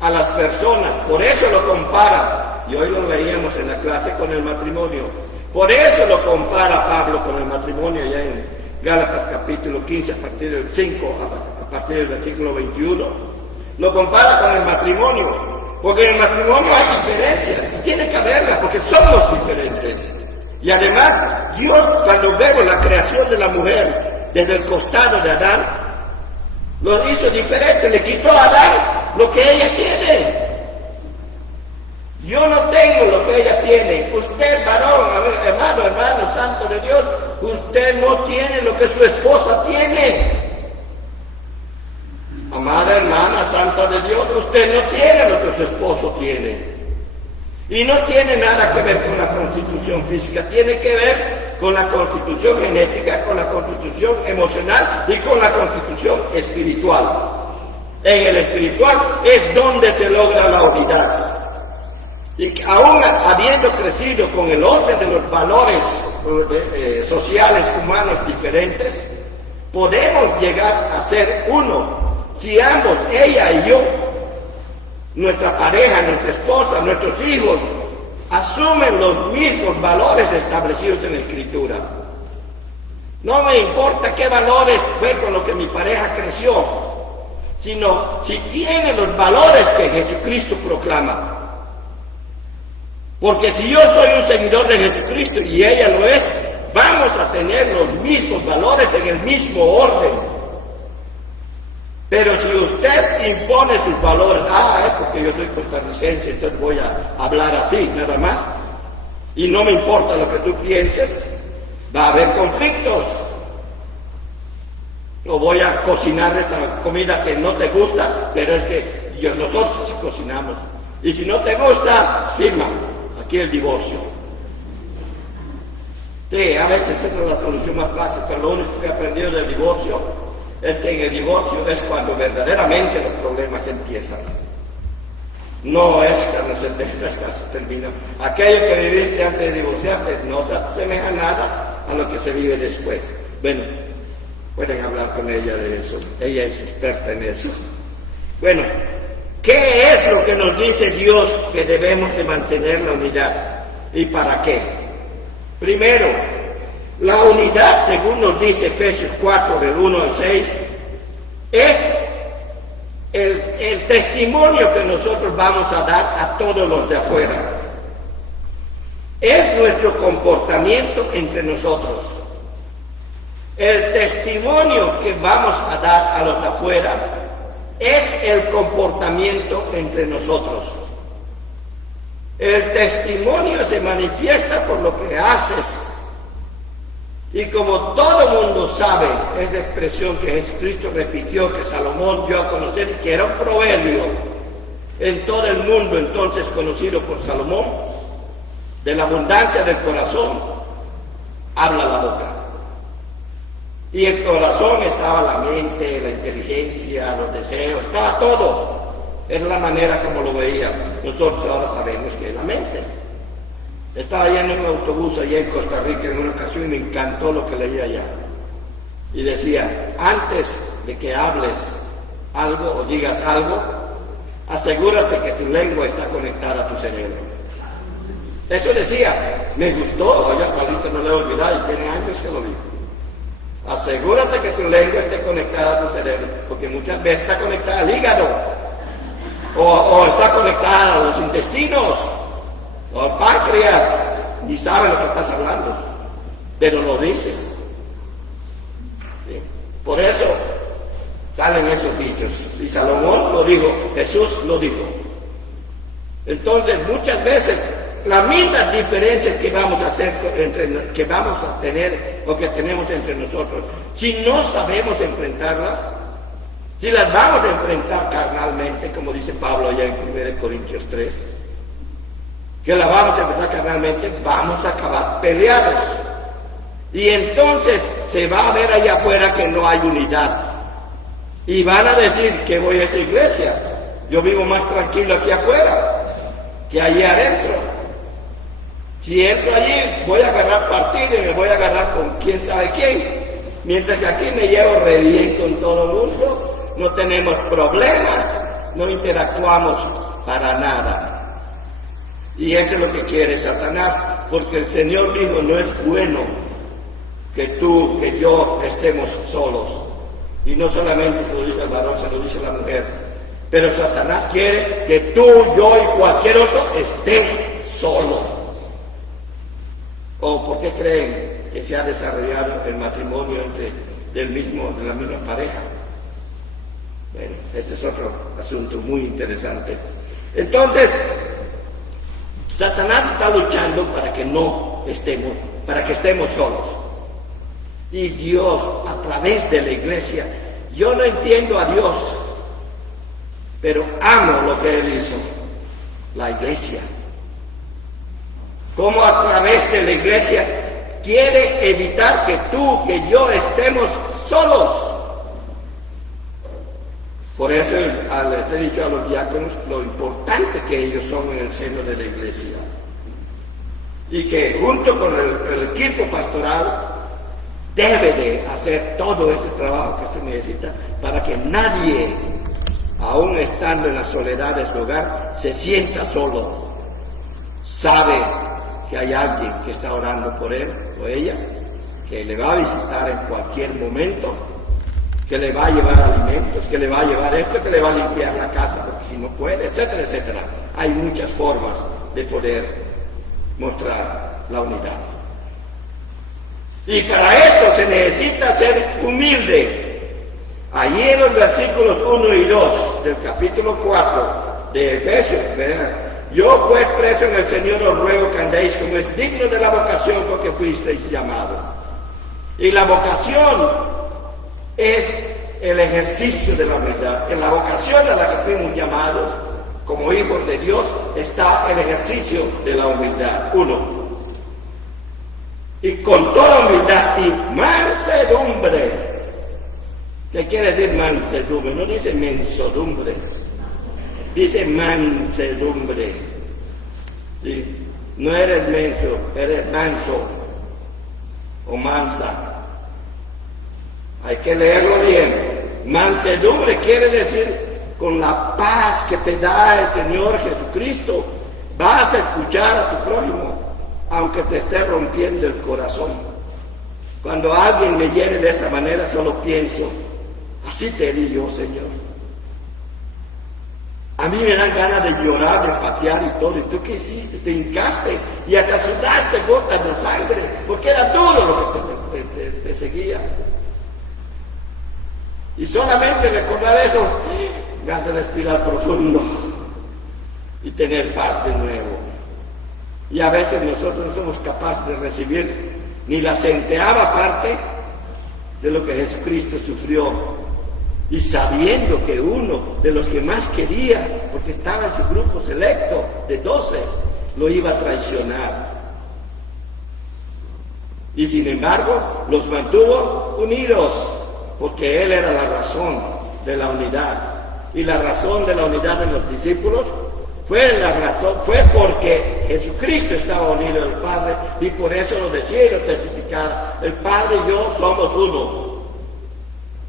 a las personas, por eso lo compara, y hoy lo leíamos en la clase, con el matrimonio. Por eso lo compara Pablo con el matrimonio allá en Gálatas capítulo 15, a partir del 5, a partir del versículo 21. Lo compara con el matrimonio. Porque en el matrimonio hay diferencias, y tiene que haberlas, porque somos diferentes. Y además, Dios, cuando vemos la creación de la mujer desde el costado de Adán, lo hizo diferente, le quitó a Adán lo que ella tiene. Yo no tengo lo que ella tiene. Usted, varón, hermano, santo de Dios, usted no tiene lo que su esposa tiene. Amada hermana, santa de Dios, usted no tiene lo que su esposo tiene. Y no tiene nada que ver con la constitución física, tiene que ver con la constitución genética, con la constitución emocional y con la constitución espiritual. En el espiritual es donde se logra la unidad. Y aún habiendo crecido con el orden de los valores sociales, humanos diferentes, podemos llegar a ser uno. Si ambos, ella y yo, nuestra pareja, nuestra esposa, nuestros hijos, asumen los mismos valores establecidos en la Escritura. No me importa qué valores fue con lo que mi pareja creció, sino si tiene los valores que Jesucristo proclama. Porque si yo soy un seguidor de Jesucristo y ella lo es, vamos a tener los mismos valores en el mismo orden. Pero si usted impone sus valores, es porque yo soy costarricense, entonces voy a hablar así, nada más, y no me importa lo que tú pienses, va a haber conflictos. O voy a cocinar esta comida que no te gusta, pero es que nosotros sí cocinamos. Y si no te gusta, firma, aquí el divorcio. Sí, a veces esa es la solución más fácil, pero lo único que he aprendido del divorcio es que en el divorcio es cuando verdaderamente los problemas empiezan. No es cuando se termina. Aquello que viviste antes de divorciarte no se asemeja nada a lo que se vive después. Bueno, pueden hablar con ella de eso. Ella es experta en eso. Bueno, ¿qué es lo que nos dice Dios que debemos de mantener la unidad? ¿Y para qué? Primero, la unidad, según nos dice Efesios 4, del 1 al 6, es el testimonio que nosotros vamos a dar a todos los de afuera. Es nuestro comportamiento entre nosotros. El testimonio que vamos a dar a los de afuera es el comportamiento entre nosotros. El testimonio se manifiesta por lo que haces. Y como todo mundo sabe, esa expresión que Jesucristo repitió, que Salomón dio a conocer, que era un proverbio en todo el mundo entonces conocido por Salomón, de la abundancia del corazón, habla la boca. Y el corazón estaba la mente, la inteligencia, los deseos, estaba todo. Era la manera como lo veía. Nosotros ahora sabemos que es la mente. Estaba allá en un autobús allá en Costa Rica en una ocasión y me encantó lo que leía allá. Y decía, antes de que hables algo o digas algo, asegúrate que tu lengua está conectada a tu cerebro. Eso decía, me gustó, yo hasta ahorita no lo he olvidado y tiene años que lo digo. Asegúrate que tu lengua esté conectada a tu cerebro, porque muchas veces está conectada al hígado, o está conectada a los intestinos, o al páncreas, y sabes lo que estás hablando, pero lo dices. ¿Sí? Por eso salen esos dichos. Y Salomón lo dijo, Jesús lo dijo. Entonces, muchas veces, las mismas diferencias que vamos a hacer, que vamos a tener o que tenemos entre nosotros, si no sabemos enfrentarlas, si las vamos a enfrentar carnalmente, como dice Pablo allá en 1 Corintios 3, que la vamos a enfrentar carnalmente, vamos a acabar peleados. Y entonces se va a ver allá afuera que no hay unidad. Y van a decir que voy a esa iglesia. Yo vivo más tranquilo aquí afuera que allí adentro. Si entro allí, voy a agarrar partido y me voy a agarrar con quién sabe quién. Mientras que aquí me llevo re bien con todo el mundo, no tenemos problemas, no interactuamos para nada. Y eso es lo que quiere Satanás, porque el Señor dijo, no es bueno que tú, que yo estemos solos. Y no solamente se lo dice al varón, se lo dice a la mujer. Pero Satanás quiere que tú, yo y cualquier otro esté solo. ¿O por qué creen que se ha desarrollado el matrimonio de la misma pareja? Bueno, este es otro asunto muy interesante. Entonces, Satanás está luchando para que estemos solos. Y Dios, a través de la iglesia, yo no entiendo a Dios, pero amo lo que Él hizo, la iglesia. Como a través de la iglesia quiere evitar que tú, que yo estemos solos. Por eso les he dicho a los diáconos lo importante que ellos son en el seno de la iglesia. Y que junto con el equipo pastoral debe de hacer todo ese trabajo que se necesita para que nadie, aún estando en la soledad de su hogar, se sienta solo. Sabe que hay alguien que está orando por él o ella, que le va a visitar en cualquier momento, que le va a llevar alimentos, que le va a llevar esto, que le va a limpiar la casa porque si no puede, etcétera, etcétera. Hay muchas formas de poder mostrar la unidad. Y para eso se necesita ser humilde. Allí en los versículos 1 y 2 del capítulo 4 de Efesios, ¿verdad? Yo pues preso en el Señor os ruego que andéis como es digno de la vocación con que fuisteis llamados. Y la vocación es el ejercicio de la humildad. En la vocación a la que fuimos llamados como hijos de Dios está el ejercicio de la humildad. 1. Y con toda humildad y mansedumbre. ¿Qué quiere decir mansedumbre? No dice mensodumbre, dice mansedumbre. ¿Sí? No eres menso, eres manso o mansa. Hay que leerlo bien. Mansedumbre quiere decir con la paz que te da el Señor Jesucristo, vas a escuchar a tu prójimo, aunque te esté rompiendo el corazón. Cuando alguien me hiere de esa manera, solo pienso, así te di yo, Señor. A mí me dan ganas de llorar, de patear y todo. ¿Y tú qué hiciste? Te hincaste y hasta sudaste gotas de sangre, porque era duro lo que te seguía. Y solamente recordar eso me hace respirar profundo y tener paz de nuevo. Y a veces nosotros no somos capaces de recibir ni la centeava parte de lo que Jesucristo sufrió. Y sabiendo que uno de los que más quería, porque estaba en su grupo selecto de 12, lo iba a traicionar. Y sin embargo, los mantuvo unidos, porque Él era la razón de la unidad. Y la razón de la unidad de los discípulos fue porque Jesucristo estaba unido al Padre, y por eso lo decía y lo testificaba. El Padre y yo somos uno.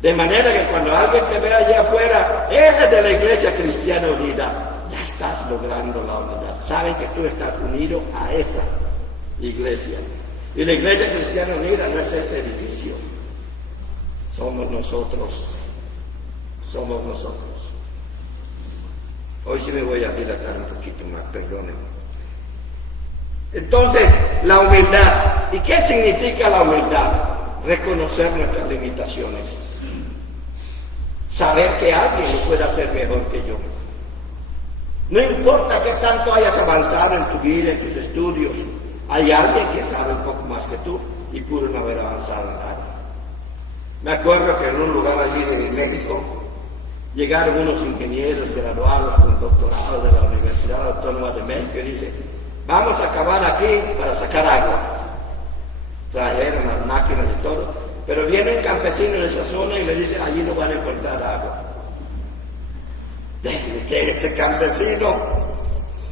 De manera que cuando alguien te ve allá afuera, él es de la Iglesia Cristiana Unida, ya estás logrando la unidad. Saben que tú estás unido a esa iglesia. Y la Iglesia Cristiana Unida no es este edificio. Somos nosotros. Somos nosotros. Hoy sí me voy a dilatar un poquito más, perdónenme. Entonces, la humildad. ¿Y qué significa la humildad? Reconocer nuestras limitaciones. Saber que alguien lo puede hacer mejor que yo. No importa qué tanto hayas avanzado en tu vida, en tus estudios, hay alguien que sabe un poco más que tú y pudo no haber avanzado nada. Me acuerdo que en un lugar allí en México llegaron unos ingenieros graduados con doctorado de la Universidad Autónoma de México y dicen, vamos a cavar aquí para sacar agua. Trajeron las máquinas y todo. Pero viene un campesino de esa zona y le dice, allí no van a encontrar agua. ¿Qué este campesino?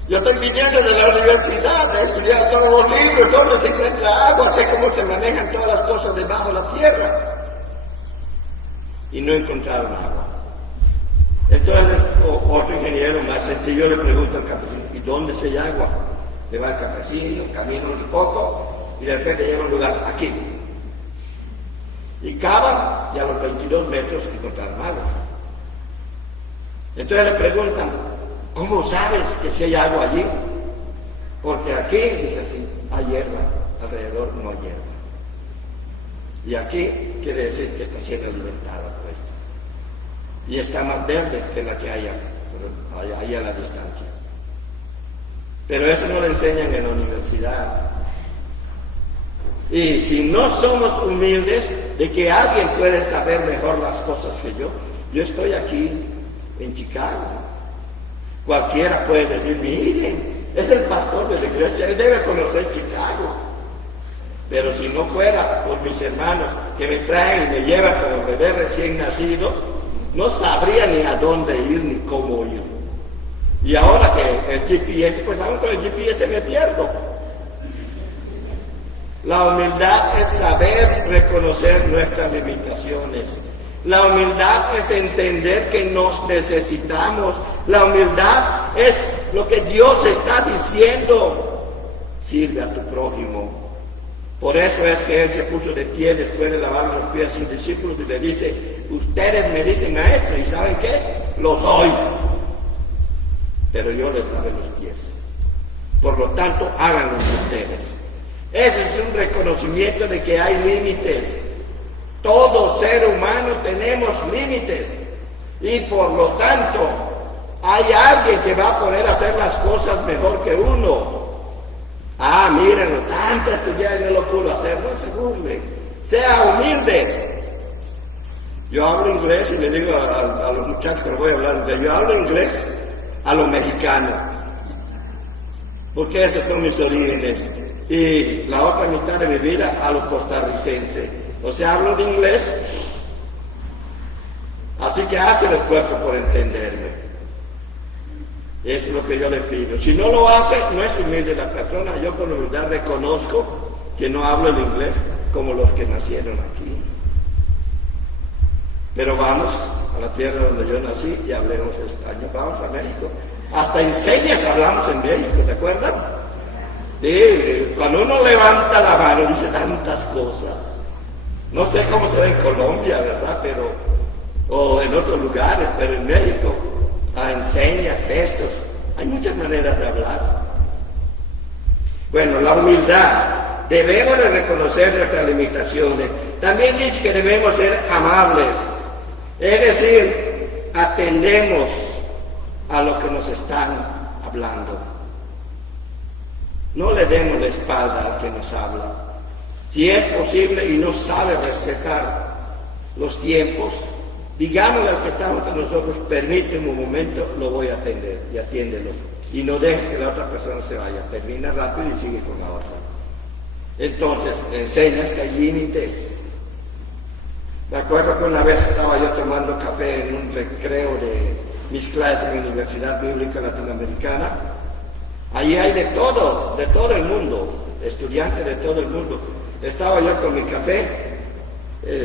Yo estoy viniendo de la universidad, he estudiado todos los libros, ¿dónde se encuentra agua? Sé cómo se manejan todas las cosas debajo de la tierra. Y no encontraron agua. Entonces otro ingeniero más sencillo le pregunta al campesino, ¿y dónde se hay agua? Le va el campesino, camina un poco y de repente llega a un lugar, aquí. Y cavan y a los 22 metros encontraron agua. Entonces le preguntan, ¿cómo sabes que si hay agua allí? Porque aquí, dice así, hay hierba, alrededor no hay hierba. Y aquí quiere decir que está siendo alimentada por esto. Y está más verde que la que hay ahí a la distancia. Pero eso no lo enseñan en la universidad. Y si no somos humildes de que alguien puede saber mejor las cosas que yo estoy aquí en Chicago. Cualquiera puede decir, miren, es el pastor de la iglesia, él debe conocer Chicago. Pero si no fuera por mis hermanos que me traen y me llevan como bebé recién nacido, no sabría ni a dónde ir ni cómo ir. Y ahora que el GPS, pues aún con el GPS me pierdo. La humildad es saber reconocer nuestras limitaciones. La humildad es entender que nos necesitamos. La humildad es lo que Dios está diciendo. Sirve a tu prójimo. Por eso es que Él se puso de pie después de lavar los pies a sus discípulos y le dice, ustedes me dicen maestro, ¿y saben qué? Lo soy. Pero yo les lavé los pies. Por lo tanto, háganlo ustedes. Ese es un reconocimiento de que hay límites, Todo ser humano tenemos límites y por lo tanto hay alguien que va a poder hacer las cosas mejor que uno. Ah, mírenlo, tanto estudiar y no lo pudo hacer, no se burle, sea humilde. Yo hablo inglés y le digo a los muchachos que voy a hablar inglés, yo hablo inglés a los mexicanos, porque esos son mis orígenes, y la otra mitad de mi vida a los costarricenses. O sea, hablo de inglés, así que hace el esfuerzo por entenderme. Eso es lo que yo le pido. Si no lo hace, no es humilde la persona. Yo con humildad reconozco que no hablo el inglés como los que nacieron aquí. Pero vamos a la tierra donde yo nací y hablemos español. Vamos a México. Hasta en señas hablamos en México, ¿se acuerdan? Sí, cuando uno levanta la mano dice tantas cosas. No sé cómo se ve en Colombia, ¿verdad? O en otros lugares, pero en México enseña textos. Hay muchas maneras de hablar. Bueno, la humildad. Debemos de reconocer nuestras limitaciones. También dice que debemos ser amables. Es decir, atendemos a lo que nos están hablando. No le demos la espalda al que nos habla. Si es posible y no sabe respetar los tiempos, digámosle al que está junto a nosotros, permíteme un momento, lo voy a atender, y atiéndelo. Y no dejes que la otra persona se vaya, termina rápido y sigue con la otra. Entonces, enseñas que hay límites. Me acuerdo que una vez estaba yo tomando café en un recreo de mis clases en la Universidad Bíblica Latinoamericana. Allí hay de todo el mundo, estudiantes de todo el mundo. Estaba yo con mi café,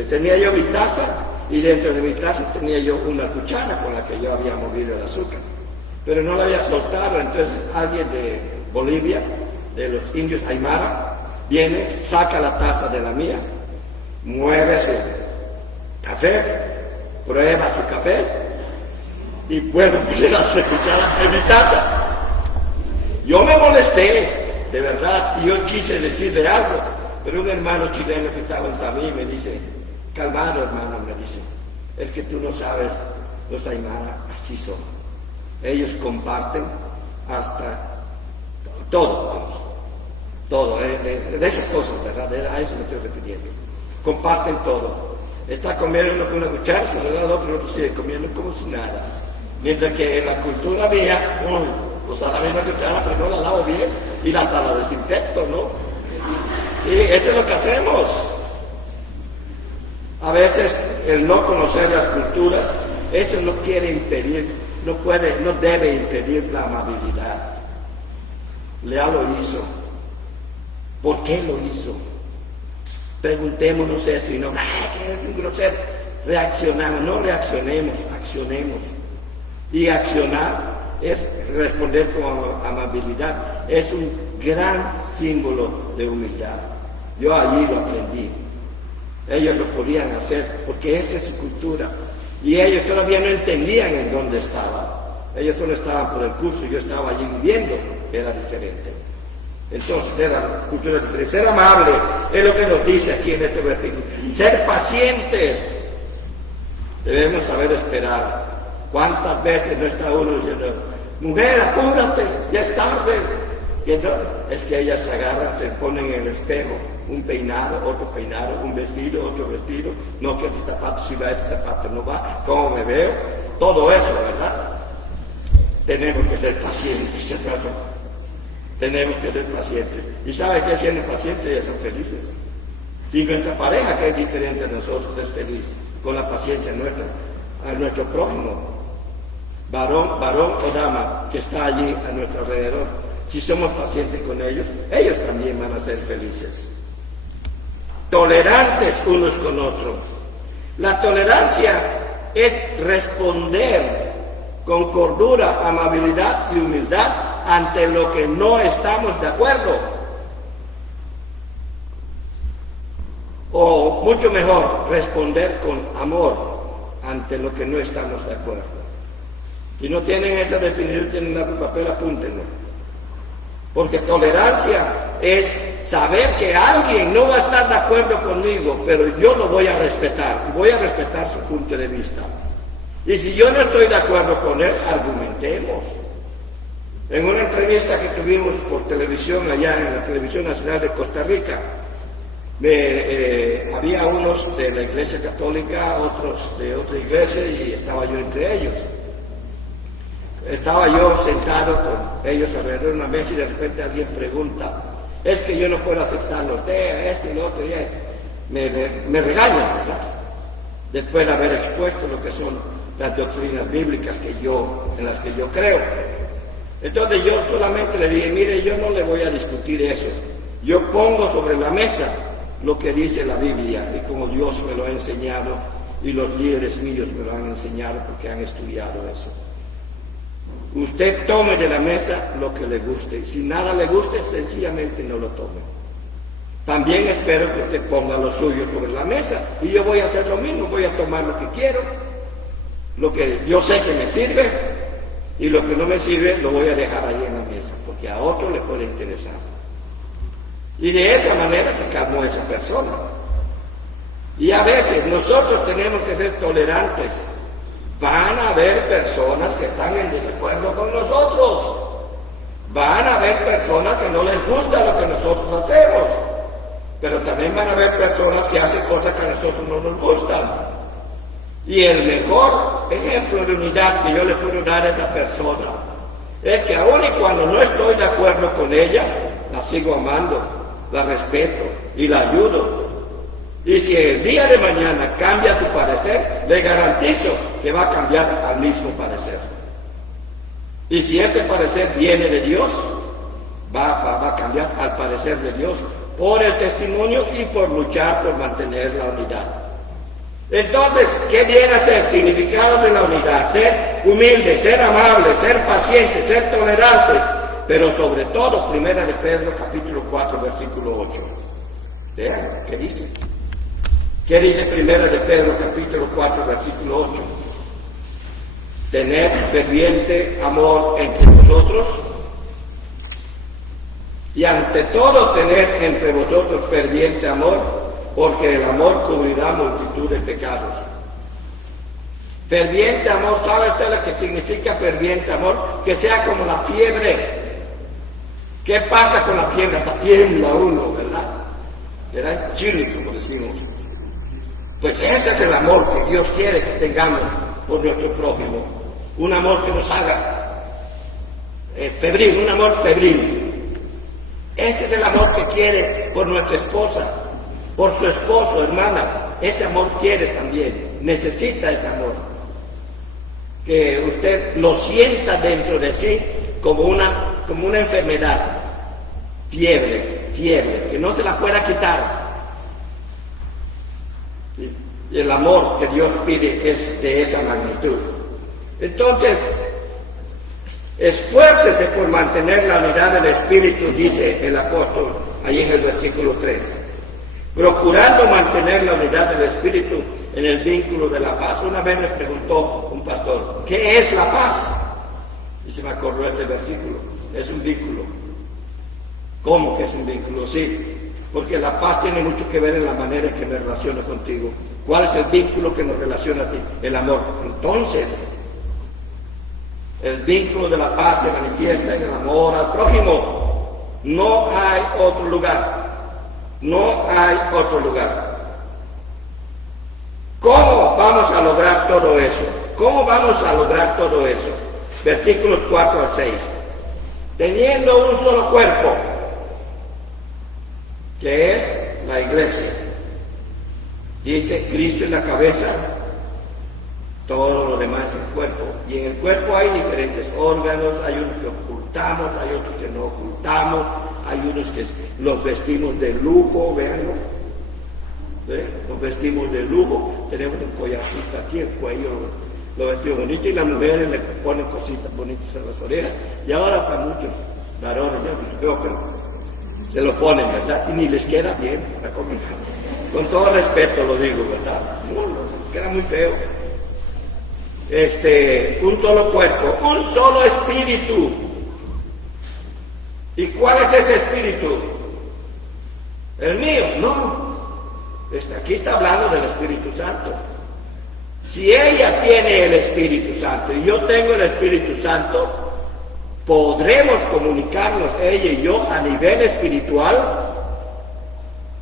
tenía yo mi taza y dentro de mi taza tenía yo una cuchara con la que yo había movido el azúcar, pero no la había soltado. Entonces alguien de Bolivia, de los indios Aymara, viene, saca la taza de la mía, mueve su café, prueba su café y vuelve a poner la cuchara en mi taza. Yo me molesté, de verdad, y yo quise decirle algo, pero un hermano chileno que estaba junto a mí me dice, calmado hermano, me dice, es que tú no sabes, los Aymara así son. Ellos comparten hasta todo, vamos, todo, de esas cosas, ¿verdad? A eso me estoy refiriendo. Comparten todo. Está comiendo uno con una cuchara, se le da al otro, el otro sigue comiendo como si nada. Mientras que en la cultura mía, usa la misma cuchara, pero no la lavo bien y hasta la desinfecto, ¿no? Y eso es lo que hacemos. A veces el no conocer las culturas, eso no quiere impedir, no debe impedir la amabilidad. Lea lo hizo. ¿Por qué lo hizo? Preguntémonos eso y no, que es un grosero. Reaccionamos, no reaccionemos, accionemos. Y accionar es responder con amabilidad. Es un gran símbolo de humildad. Yo allí lo aprendí. Ellos lo podían hacer porque esa es su cultura. Y ellos todavía no entendían en dónde estaban. Ellos solo estaban por el curso y yo estaba allí viviendo. Era diferente. Entonces era cultura diferente. Ser amables es lo que nos dice aquí en este versículo. Ser pacientes. Debemos saber esperar. ¿Cuántas veces no está uno diciendo, mujer, apúrate, ya es tarde? Y entonces es que ellas se agarran, se ponen en el espejo, un peinado, otro peinado, un vestido, otro vestido, no, que este zapato sí va, este zapato no va, ¿cómo me veo? Todo eso, ¿verdad? Tenemos que ser pacientes, hermano. Tenemos que ser pacientes. ¿Y sabe qué siendo pacientes? Ellas son felices. Si nuestra pareja, que es diferente a nosotros, es feliz con la paciencia nuestra, a nuestro prójimo, varón o dama que está allí a nuestro alrededor, si somos pacientes con ellos, ellos también van a ser felices. Tolerantes unos con otros. La tolerancia es responder con cordura, amabilidad y humildad ante lo que no estamos de acuerdo. O mucho mejor, responder con amor ante lo que no estamos de acuerdo. Si no tienen esa definición, tienen un papel, apúntenlo. Porque tolerancia es saber que alguien no va a estar de acuerdo conmigo, pero yo lo voy a respetar, voy a respetar su punto de vista. Y si yo no estoy de acuerdo con él, argumentemos. En una entrevista que tuvimos por televisión allá en la Televisión Nacional de Costa Rica, había unos de la Iglesia Católica, otros de otra iglesia, y estaba yo entre ellos. Estaba yo sentado con ellos alrededor de una mesa y de repente alguien pregunta, es que yo no puedo aceptarlos de esto y lo otro, y me regañan, ¿verdad? Después de haber expuesto lo que son las doctrinas bíblicas en las que yo creo. Entonces yo solamente le dije, mire, yo no le voy a discutir eso, yo pongo sobre la mesa lo que dice la Biblia y como Dios me lo ha enseñado y los líderes míos me lo han enseñado porque han estudiado eso. Usted tome de la mesa lo que le guste, y si nada le guste, sencillamente no lo tome. También espero que usted ponga lo suyo sobre la mesa, y yo voy a hacer lo mismo, voy a tomar lo que quiero, lo que yo sé que me sirve, y lo que no me sirve lo voy a dejar ahí en la mesa, porque a otro le puede interesar. Y de esa manera se calmó esa persona. Y a veces nosotros tenemos que ser tolerantes. Van a haber personas que están en desacuerdo con nosotros. Van a haber personas que no les gusta lo que nosotros hacemos. Pero también van a haber personas que hacen cosas que a nosotros no nos gustan. Y el mejor ejemplo de unidad que yo le puedo dar a esa persona es que aun y cuando no estoy de acuerdo con ella, la sigo amando, la respeto y la ayudo. Y si el día de mañana cambia su parecer, le garantizo que va a cambiar al mismo parecer. Y si este parecer viene de Dios, va a cambiar al parecer de Dios por el testimonio y por luchar por mantener la unidad. Entonces, ¿qué viene a ser? Significado de la unidad: ser humilde, ser amable, ser paciente, ser tolerante, pero sobre todo, 1 de Pedro capítulo 4, versículo 8. Vean, ¿qué dice? ¿Qué dice 1 de Pedro capítulo 4, versículo 8? Tened ferviente amor entre vosotros, y ante todo tened entre vosotros ferviente amor, porque el amor cubrirá multitud de pecados. Ferviente amor, ¿sabe usted lo que significa ferviente amor? Que sea como la fiebre. ¿Qué pasa con la fiebre? Hasta tiembla uno, ¿verdad? ¿Verdad? Chile, como decimos. Pues ese es el amor que Dios quiere que tengamos por nuestro prójimo. Un amor que nos haga febril, un amor febril. Ese es el amor que quiere por nuestra esposa, por su esposo, hermana. Ese amor quiere también, necesita ese amor. Que usted lo sienta dentro de sí como una enfermedad, fiebre, que no se la pueda quitar. Y el amor que Dios pide es de esa magnitud. Entonces, esfuércese por mantener la unidad del Espíritu, dice el apóstol ahí en el versículo 3. Procurando mantener la unidad del Espíritu en el vínculo de la paz. Una vez me preguntó un pastor, ¿qué es la paz? Y se me acordó este versículo. Es un vínculo. ¿Cómo que es un vínculo? Sí, porque la paz tiene mucho que ver en la manera en que me relaciono contigo. ¿Cuál es el vínculo que nos relaciona a ti? El amor. Entonces, el vínculo de la paz se manifiesta en el amor al prójimo. No hay otro lugar. No hay otro lugar. ¿Cómo vamos a lograr todo eso? ¿Cómo vamos a lograr todo eso? Versículos 4 al 6. Teniendo un solo cuerpo, que es la iglesia. Dice, Cristo es la cabeza, todo lo demás es el cuerpo. Y en el cuerpo hay diferentes órganos, hay unos que ocultamos, hay otros que no ocultamos, hay unos que los vestimos de lujo, véanlo. ¿Ve? Los vestimos de lujo, tenemos un collarcito aquí, el cuello lo vestimos bonito y las mujeres le ponen cositas bonitas en las orejas. Y ahora para muchos varones, yo veo que se lo ponen, ¿verdad? Y ni les queda bien la comida. Con todo respeto lo digo, ¿verdad? No, queda muy feo. Un solo cuerpo, un solo espíritu. ¿Y cuál es ese espíritu? el mío, no. Aquí está hablando del Espíritu Santo. Si ella tiene el Espíritu Santo y yo tengo el Espíritu Santo, podremos comunicarnos ella y yo a nivel espiritual.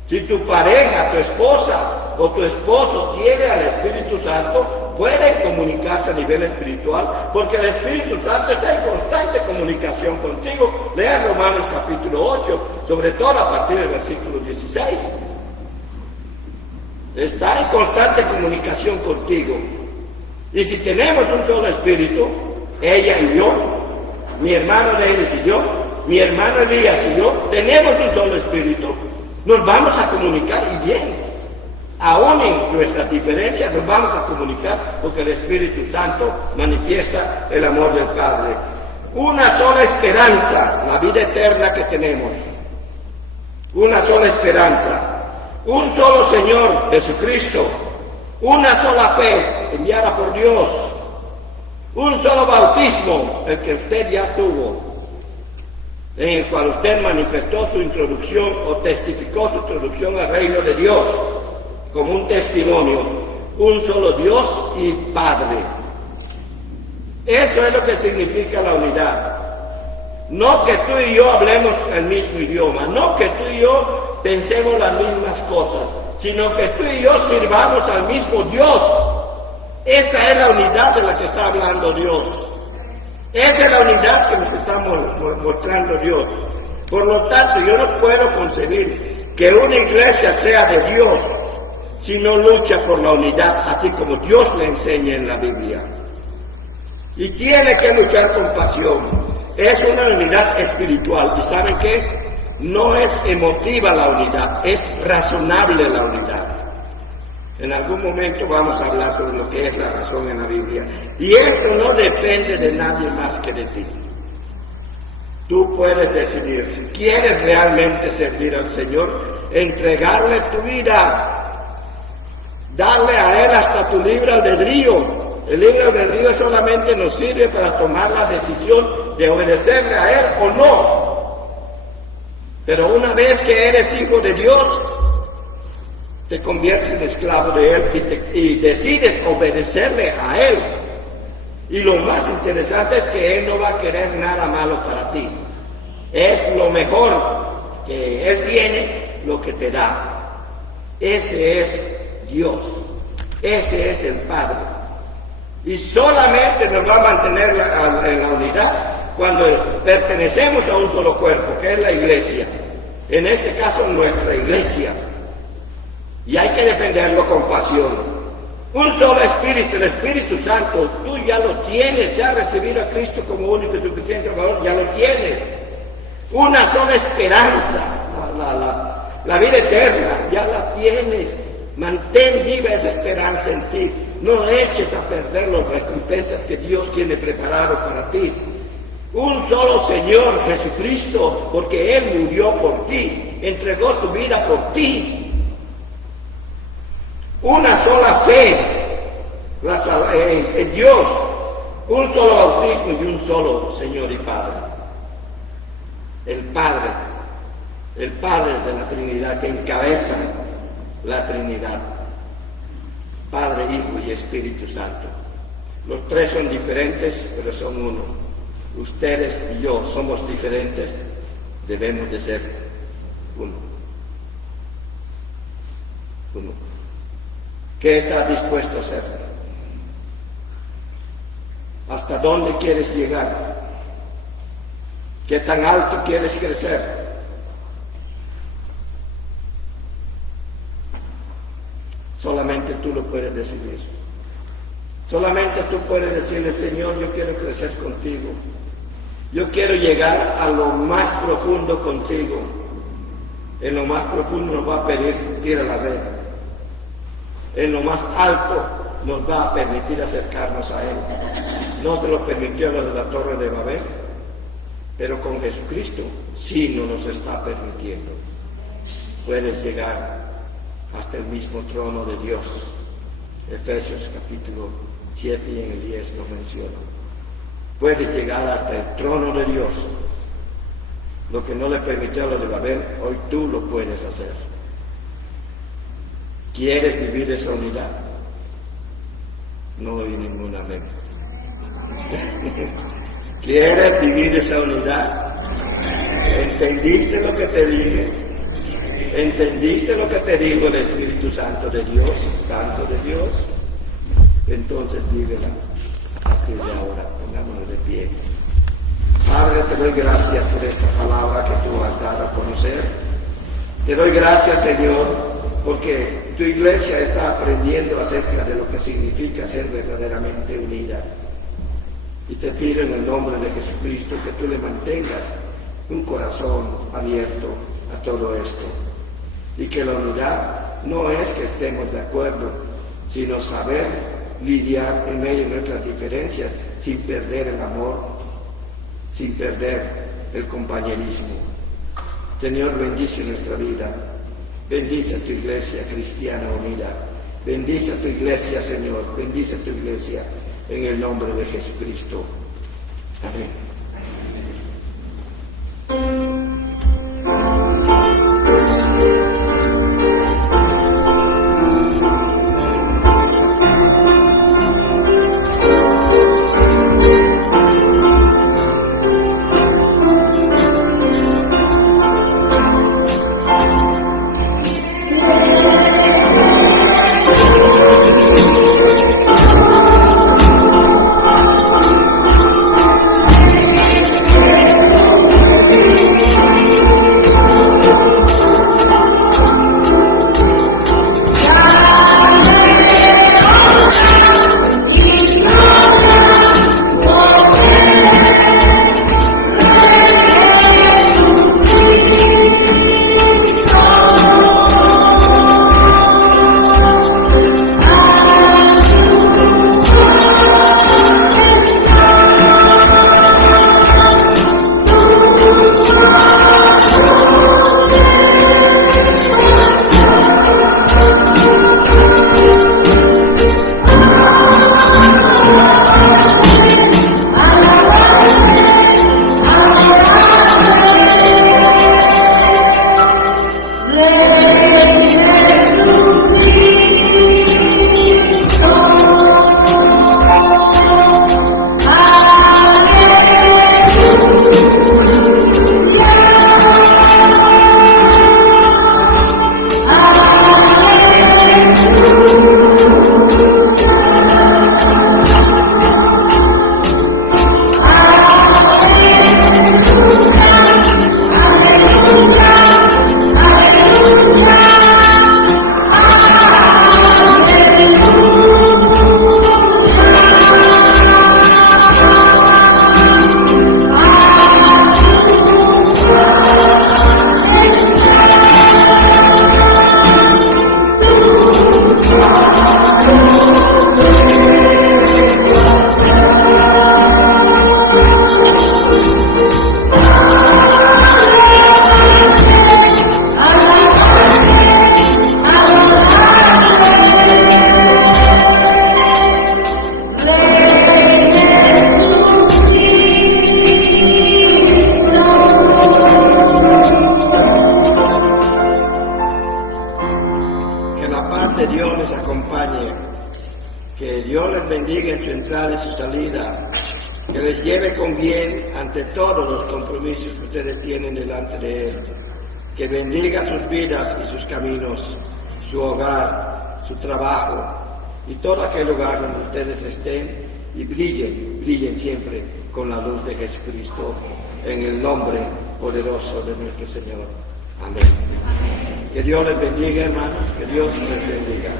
Si tu pareja, tu esposa o tu esposo tiene al Espíritu Santo, pueden comunicarse a nivel espiritual, porque el Espíritu Santo está en constante comunicación contigo. Lea Romanos capítulo 8, sobre todo a partir del versículo 16. Está en constante comunicación contigo. Y si tenemos un solo espíritu, ella y yo, mi hermano Denis y yo, mi hermano Elías y yo, tenemos un solo espíritu, nos vamos a comunicar y bien. Aún en nuestras diferencias nos vamos a comunicar, porque el Espíritu Santo manifiesta el amor del Padre. Una sola esperanza, la vida eterna que tenemos. Una sola esperanza. Un solo Señor, Jesucristo. Una sola fe enviada por Dios. Un solo bautismo, el que usted ya tuvo, en el cual usted manifestó su introducción o testificó su introducción al reino de Dios como un testimonio. Un solo Dios y Padre. Eso es lo que significa la unidad. No que tú y yo hablemos el mismo idioma, no que tú y yo pensemos las mismas cosas, sino que tú y yo sirvamos al mismo Dios. Esa es la unidad de la que está hablando Dios. Esa es la unidad que nos está mostrando Dios. Por lo tanto, yo no puedo concebir que una iglesia sea de Dios si no lucha por la unidad, así como Dios le enseña en la Biblia. Y tiene que luchar con pasión. Es una unidad espiritual. ¿Y saben qué? No es emotiva la unidad, es razonable la unidad. En algún momento vamos a hablar sobre lo que es la razón en la Biblia. Y esto no depende de nadie más que de ti. Tú puedes decidir si quieres realmente servir al Señor, entregarle tu vida, darle a Él hasta tu libre albedrío. El libre albedrío solamente nos sirve para tomar la decisión de obedecerle a Él o no. Pero una vez que eres hijo de Dios, te conviertes en esclavo de Él y decides obedecerle a Él. Y lo más interesante es que Él no va a querer nada malo para ti. Es lo mejor que Él tiene, lo que te da. Ese es Dios. Ese es el Padre. Y solamente nos va a mantener en la unidad cuando pertenecemos a un solo cuerpo, que es la iglesia. En este caso, nuestra iglesia. Y hay que defenderlo con pasión. Un solo Espíritu, el Espíritu Santo, tú ya lo tienes, ya has recibido a Cristo como único y suficiente Salvador, ya lo tienes. Una sola esperanza, la vida eterna, ya la tienes. Mantén viva esa esperanza en ti. No eches a perder las recompensas que Dios tiene preparado para ti. Un solo Señor, Jesucristo, porque Él murió por ti, entregó su vida por ti. Una sola fe en Dios, un solo bautismo y un solo Señor y Padre. El Padre de la Trinidad, que encabeza la Trinidad. Padre, Hijo y Espíritu Santo. Los tres son diferentes, pero son uno. Ustedes y yo somos diferentes, debemos de ser uno. Uno. ¿Qué estás dispuesto a hacer? ¿Hasta dónde quieres llegar? ¿Qué tan alto quieres crecer? Solamente tú lo puedes decidir. Solamente tú puedes decirle, Señor, yo quiero crecer contigo. Yo quiero llegar a lo más profundo contigo. En lo más profundo nos va a pedir tira la red. En lo más alto nos va a permitir acercarnos a Él. No te lo permitió lo de la Torre de Babel, pero con Jesucristo sí nos está permitiendo. Puedes llegar hasta el mismo trono de Dios. Efesios capítulo 7 y en el 10 lo menciona. Puedes llegar hasta el trono de Dios. Lo que no le permitió a los de Babel, hoy tú lo puedes hacer. ¿Quieres vivir esa unidad? No oí ningún amén. ¿Quieres vivir esa unidad? ¿Entendiste lo que te dije? ¿Entendiste lo que te dijo el Espíritu Santo de Dios? Santo de Dios. Entonces vívela a partir de ahora. Pongámonos de pie. Padre, te doy gracias por esta palabra que tú has dado a conocer. Te doy gracias, Señor, porque tu iglesia está aprendiendo acerca de lo que significa ser verdaderamente unida. Y te pido en el nombre de Jesucristo que tú le mantengas un corazón abierto a todo esto. Y que la unidad no es que estemos de acuerdo, sino saber lidiar en medio de nuestras diferencias sin perder el amor, sin perder el compañerismo. Señor, bendice nuestra vida. Bendice a tu iglesia cristiana unida. Bendice a tu iglesia, Señor. Bendice a tu iglesia en el nombre de Jesucristo. Amén. Que Dios les bendiga en su entrada y su salida, que les lleve con bien ante todos los compromisos que ustedes tienen delante de Él, que bendiga sus vidas y sus caminos, su hogar, su trabajo y todo aquel lugar donde ustedes estén, y brillen siempre con la luz de Jesucristo, en el nombre poderoso de nuestro Señor. Amén. Que Dios les bendiga, hermanos, que Dios les bendiga.